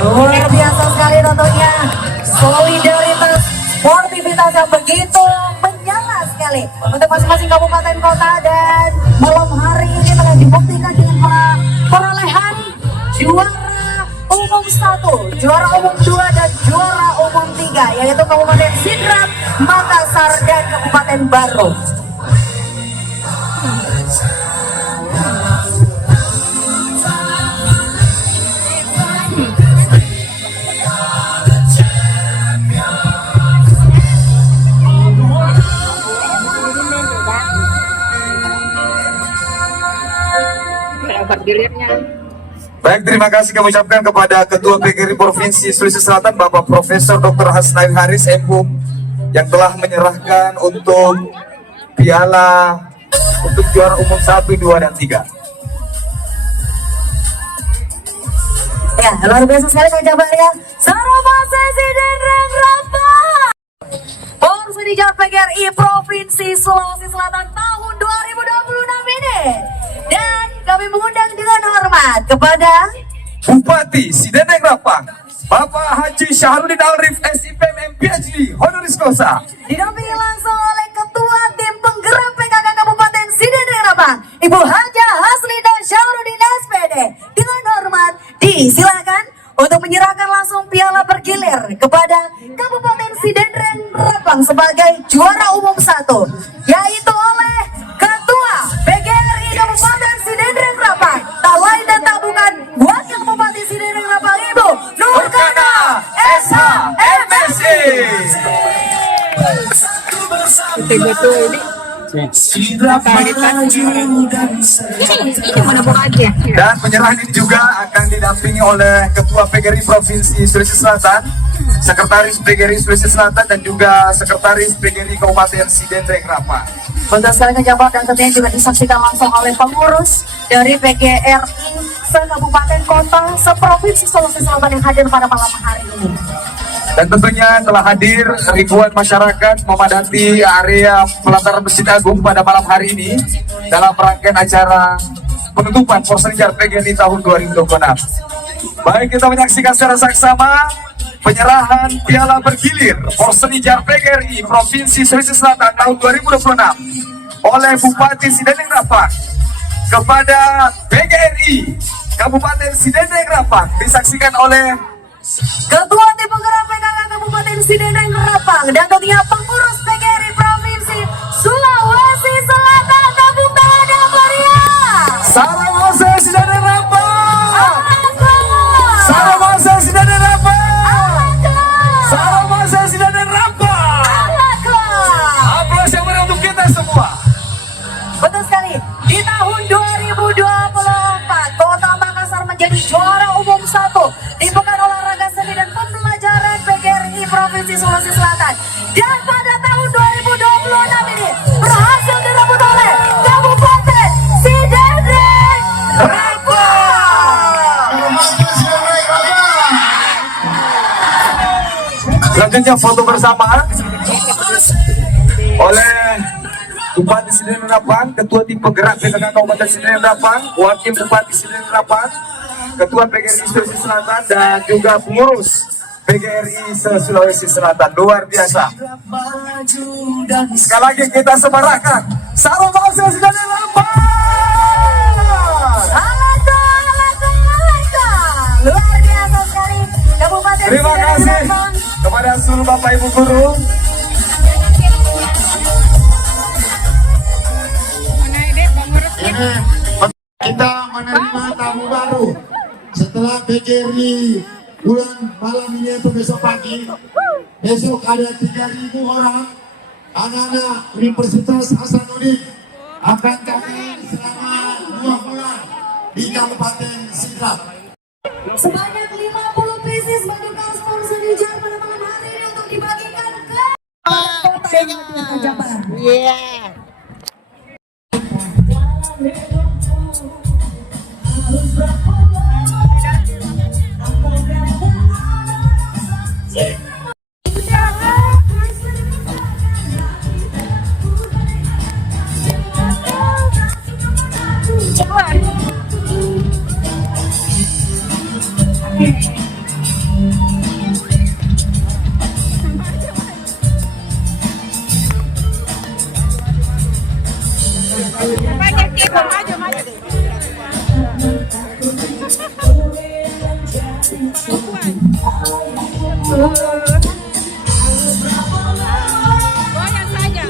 Luar biasa sekali tentunya, solidaritas, sportivitas yang begitu menyala sekali untuk masing-masing kabupaten kota, dan malam hari ini telah dibuktikan dengan perolehan juara umum 1, juara umum 2, dan juara umum 3, yaitu Kabupaten Sidrap, Makassar, dan Kabupaten Baru. Dapat gilirnya. Baik, terima kasih kami ucapkan kepada Ketua PGRI Provinsi Sulawesi Selatan, Bapak Profesor Dr. Hasnain Haris MHum, yang telah menyerahkan untuk piala untuk juara umum 1, 2, dan 3. Ya, luar biasa sekali Kang Jabar ya. Selamat sesi dan Rapang. Porsenija PGRI Provinsi Sulawesi Selatan tahun 2026 ini. Dan kami mengundang dengan hormat kepada Bupati Sidendreng Rapang, Bapak Haji Syahrudin Alrif SIPM PhD Honoris Causa, didampingi langsung oleh Ketua Tim Penggerak PKK Kabupaten Sidendreng Rapang, Ibu Haja Haslida Syahrudin SPD. Dengan hormat disilakan untuk menyerahkan langsung piala bergilir kepada Kabupaten Sidendreng Rapang sebagai juara umum 1, yaitu oleh Ketua PGRI Kabupaten Sidendreng Rapang, tak lain dan tak bukan Wakil Bupati Sidendreng Rapang, Ibu Nurkana SH MSc. Betul-betul ini. Ini mana aja. dan penyerahan ini juga akan didampingi oleh Ketua PGRI Provinsi Sulawesi Selatan, Sekretaris PGRI Sulawesi Selatan, dan juga Sekretaris PGRI Kabupaten Sidendreng Rapang. Betul sekali Kang Jabar, dan tentunya juga disaksikan langsung oleh pengurus dari PGRI se-kabupaten kota se-provinsi Sulawesi Selatan yang hadir pada malam hari ini. Dan tentunya telah hadir ribuan masyarakat memadati area pelataran Masjid Agung pada malam hari ini dalam rangkaian acara penutupan Porsenjar PGRI tahun 2026. Baik, kita menyaksikan secara saksama penyerahan piala bergilir Porsenjar PGRI Provinsi Sulawesi Selatan tahun 2026 oleh Bupati Sidendreng Rapang kepada PGRI Kabupaten Sidendreng Rapang, disaksikan oleh Ketua Tim Penggerak PKK Kabupaten Sidendreng Rapang dan tentunya pengurus PGRI Provinsi Sulawesi Selatan. Tepuk tangan yang meriah. Salamose Sidendreng Rapang. Salamose Sidendreng Rapang. Salamose Sidendreng Rapang. Aplaus yang meriah untuk kita semua. Betul sekali. Di tahun 2024 Kota Makassar menjadi juara umum 1 di Pekan Olahraga Seni dan Pembelajaran PGRI Provinsi Sulawesi Selatan. Dan pada tahun 2026 ini berhasil direbut oleh Kabupaten Sidendreng Rapang. Selanjutnya foto bersama oleh Bupati Sidendreng Rapang, Ketua Tim Penggerak PKK Kabupaten Sidendreng Rapang, Wakil Bupati Sidendreng Rapang, Ketua PGRI Sulawesi Selatan, dan juga pengurus PGRI Sulawesi Selatan. Luar biasa. Sekali lagi kita semarakan salam bangsa Sidendreng Rapang. Luar biasa sekali Kabupaten Terima Sidendreng kasih Rapang. kepada seluruh Bapak Ibu guru. Ini kita menerima tamu baru setelah PGRI bulan malam ini atau besok pagi. Besok ada 3.000 orang anak-anak Universitas Hasanuddin akan kami selama 2 bulan di Kabupaten Sidrap. Sebanyak 50 pieces baju kaos Porsenija pada malam hari ini untuk dibagikan ke Kota yang Kota Jabar. Banyak tipe, maju. Goyang saja.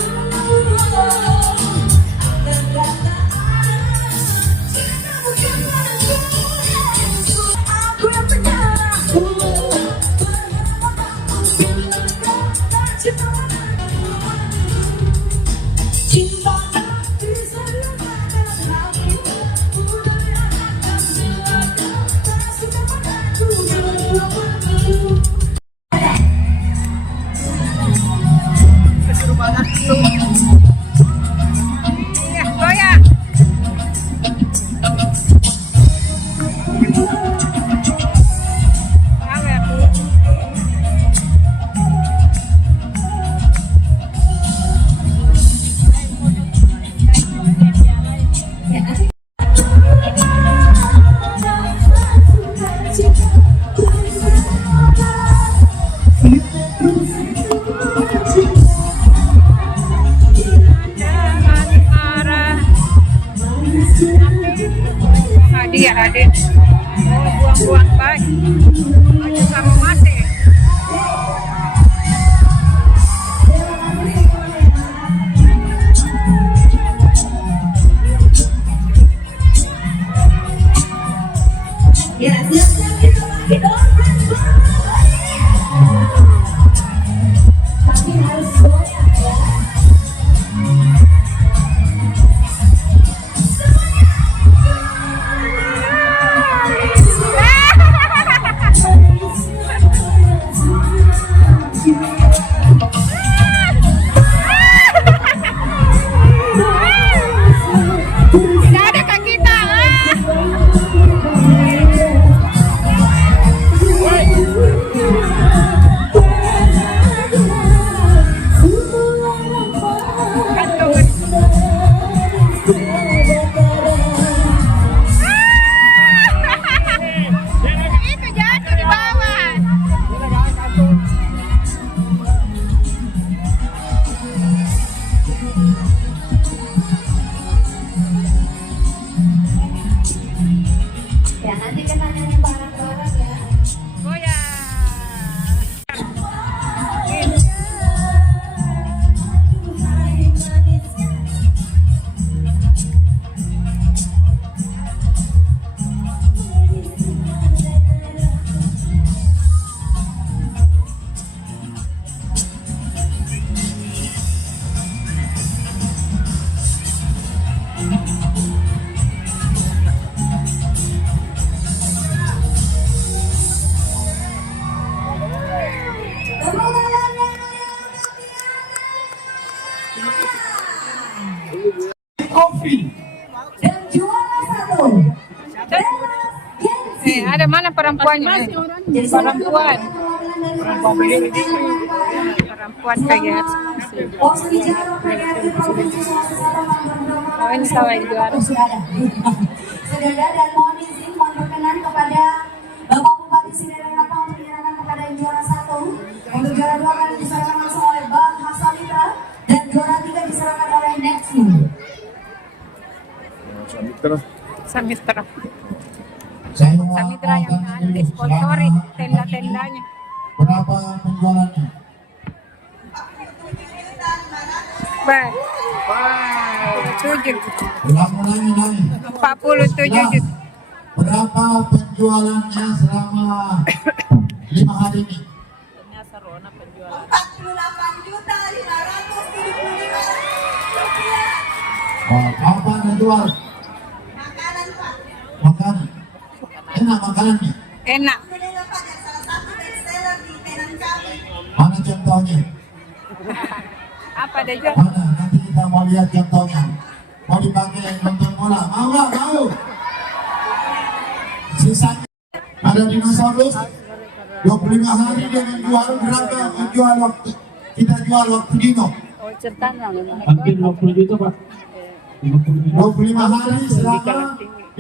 Iya, goyang. Hadir. Buang-buang baik. Maju sama mati. Ya, siap-siap kita lagi dong. Tapi harus goyang ya. Tidak ada kak kita. Itu jatuh di bawah. Ya, nanti kita nyanyi bareng-bareng ya. Goyang. Kopi. Dan juara satu. Ada mana perempuannya? Perempuan. Perempuan kayak. Posisi jalan PGRI Provinsi Sulawesi Selatan nomor Oh, ini salah yang juara. sudah ada. Sudah ada dan mohon izin, mohon berkenan kepada Bapak Bupati Sidrap Rapa untuk menyerahkan kepada yang juara satu. Untuk juara dua akan diserahkan langsung oleh Bang Hasan Mitra dan juara tiga diserahkan oleh Nexi. Samitra. Saya Samitra yang nanti sponsori tenda-tendanya. berapa penjualannya? Ber. Wow. 7. Ulang-ulangi lagi. 47 juta. Berapa penjualannya selama 5 hari ini? 48.575.000 Oh, apa yang jual? makanan Pak. Makanan. Enak makanannya. Enak. Ini Pak yang salah satu bestseller di tenan kami. Mana contohnya? Apa deh Jun? Mana? Nanti kita mau lihat contohnya. Mau dipakai nonton bola. Mau nggak? Mau. Sisanya ada dinosaurus. 25 hari dia menjual berapa? Menjual waktu. Kita jual waktu dino. Hampir 20 juta Pak. 25 hari selama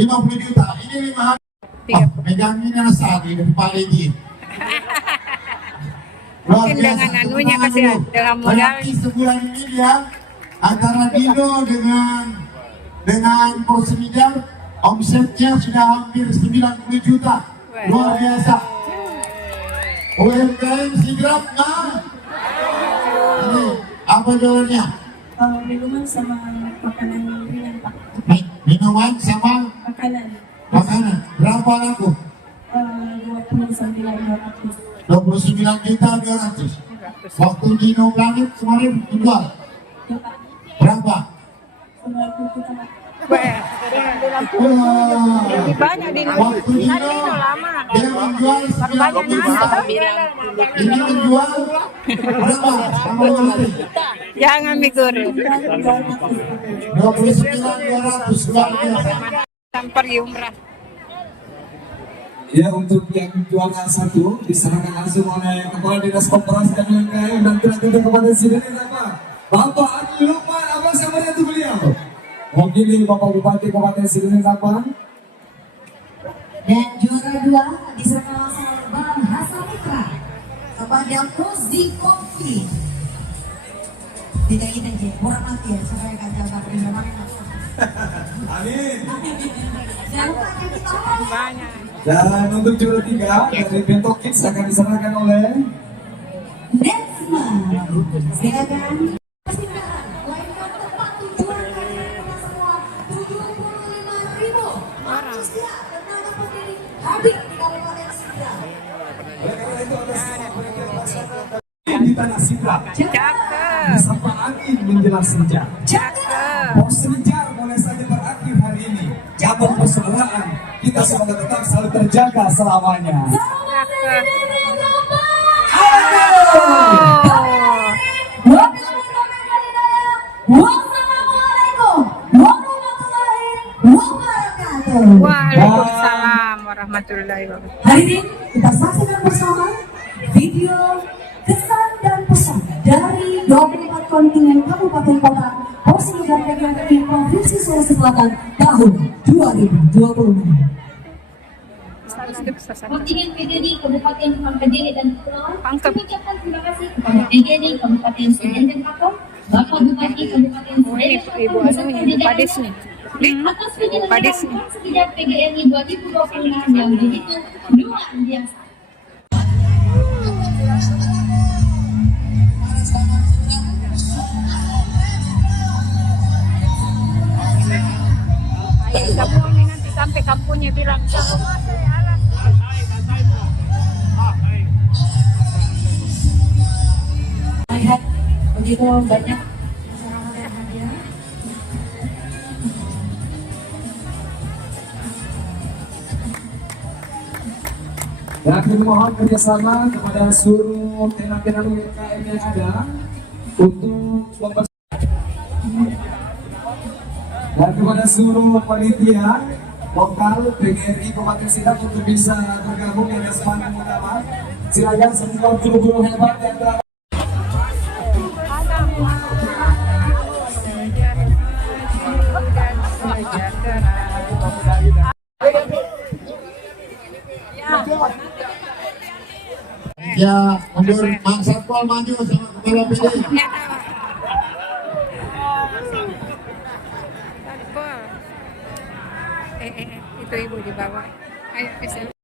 50 juta. Ini 5 hari. Oh, megangin Nasari dari Pak Legi. Mungkin dengan anunya kasih dengan modal. Berarti sebulan ini dia antara Dino dengan Porsemidar omsetnya sudah hampir 90 juta. Luar biasa. UMKM Sidrap mah. Ini apa jualannya? Minuman sama makanan ringan Pak. Minuman sama Makanan makanan. Berapa laku? 29.200. 29 juta 200. Waktu Dino Planet kemarin jual berapa? 90 juta Pak. Lebih banyak di Waktu Dino lama. dia menjual 90 juta. Ini menjual berapa? Sama hari? Jangan mikir. 29 200 luar biasa. Sampai umrah. Ya, untuk yang jualan satu diserahkan langsung oleh Kepala Dinas Koperasi dan UMKM dan tidak kepada sini apa? Bapak Adi Lukman, apa kabarnya itu beliau? Mewakili Bapak Bupati Kabupaten Sidoarjo Sampang. Dan juara 2 diserahkan langsung oleh Bang Hasan Mitra kepada Cozy Coffee. Tidak ini aja, murah mati ya, supaya kata Bang Rino mana. Amin. Jangan lupa kita Banyak. Dan untuk juara 3 dari Bento Kids akan diserahkan oleh Netsma. Silakan. Lainkan tempat tujuan kalian semua 75.000. Manusia tenaga pendidik hadir di Kabupaten Sidrap. di Tanah Sidrap. Cakep. Bersama angin menjelang senja. Cakep. Porsenjar boleh saja beraktif hari ini. Cabang persaudaraan kita semoga tetap selalu terjaga selamanya. Wassalamualaikum warahmatullahi wabarakatuh. Waalaikumsalam warahmatullahi wabarakatuh. Hari ini kita saksikan bersama video kesan dan pesan dari 24 kontingen Kabupaten Kota Porsenjar PGRI Provinsi Sulawesi Selatan tahun 2020. Kontingen PGRI Kabupaten Pangkajene dan Kepulauan Pangkep. mengucapkan terima kasih kepada PGRI Kabupaten Sidoarjo Sampang, Bapak Bupati Kabupaten Ini Sidoarjo ibu Sampang anu ini Pades nih. atas penyelenggaraan Pades nih. Porsenjar PGRI 2026 yang begitu luar biasa. Semua ini nanti sampai kampungnya bilang Lihat begitu banyak masyarakat yang hadir. Dan kami mohon kerjasama kepada seluruh tenaga UMKM yang ada untuk dan kepada seluruh panitia lokal PGRI Kabupaten Sidrap untuk bisa bergabung dengan semangat utama. Silakan semua guru-guru hebat yang telah Ya, mundur Mang Satpol maju sama kepala PD. itu ibu di bawah. Ayo, bisa.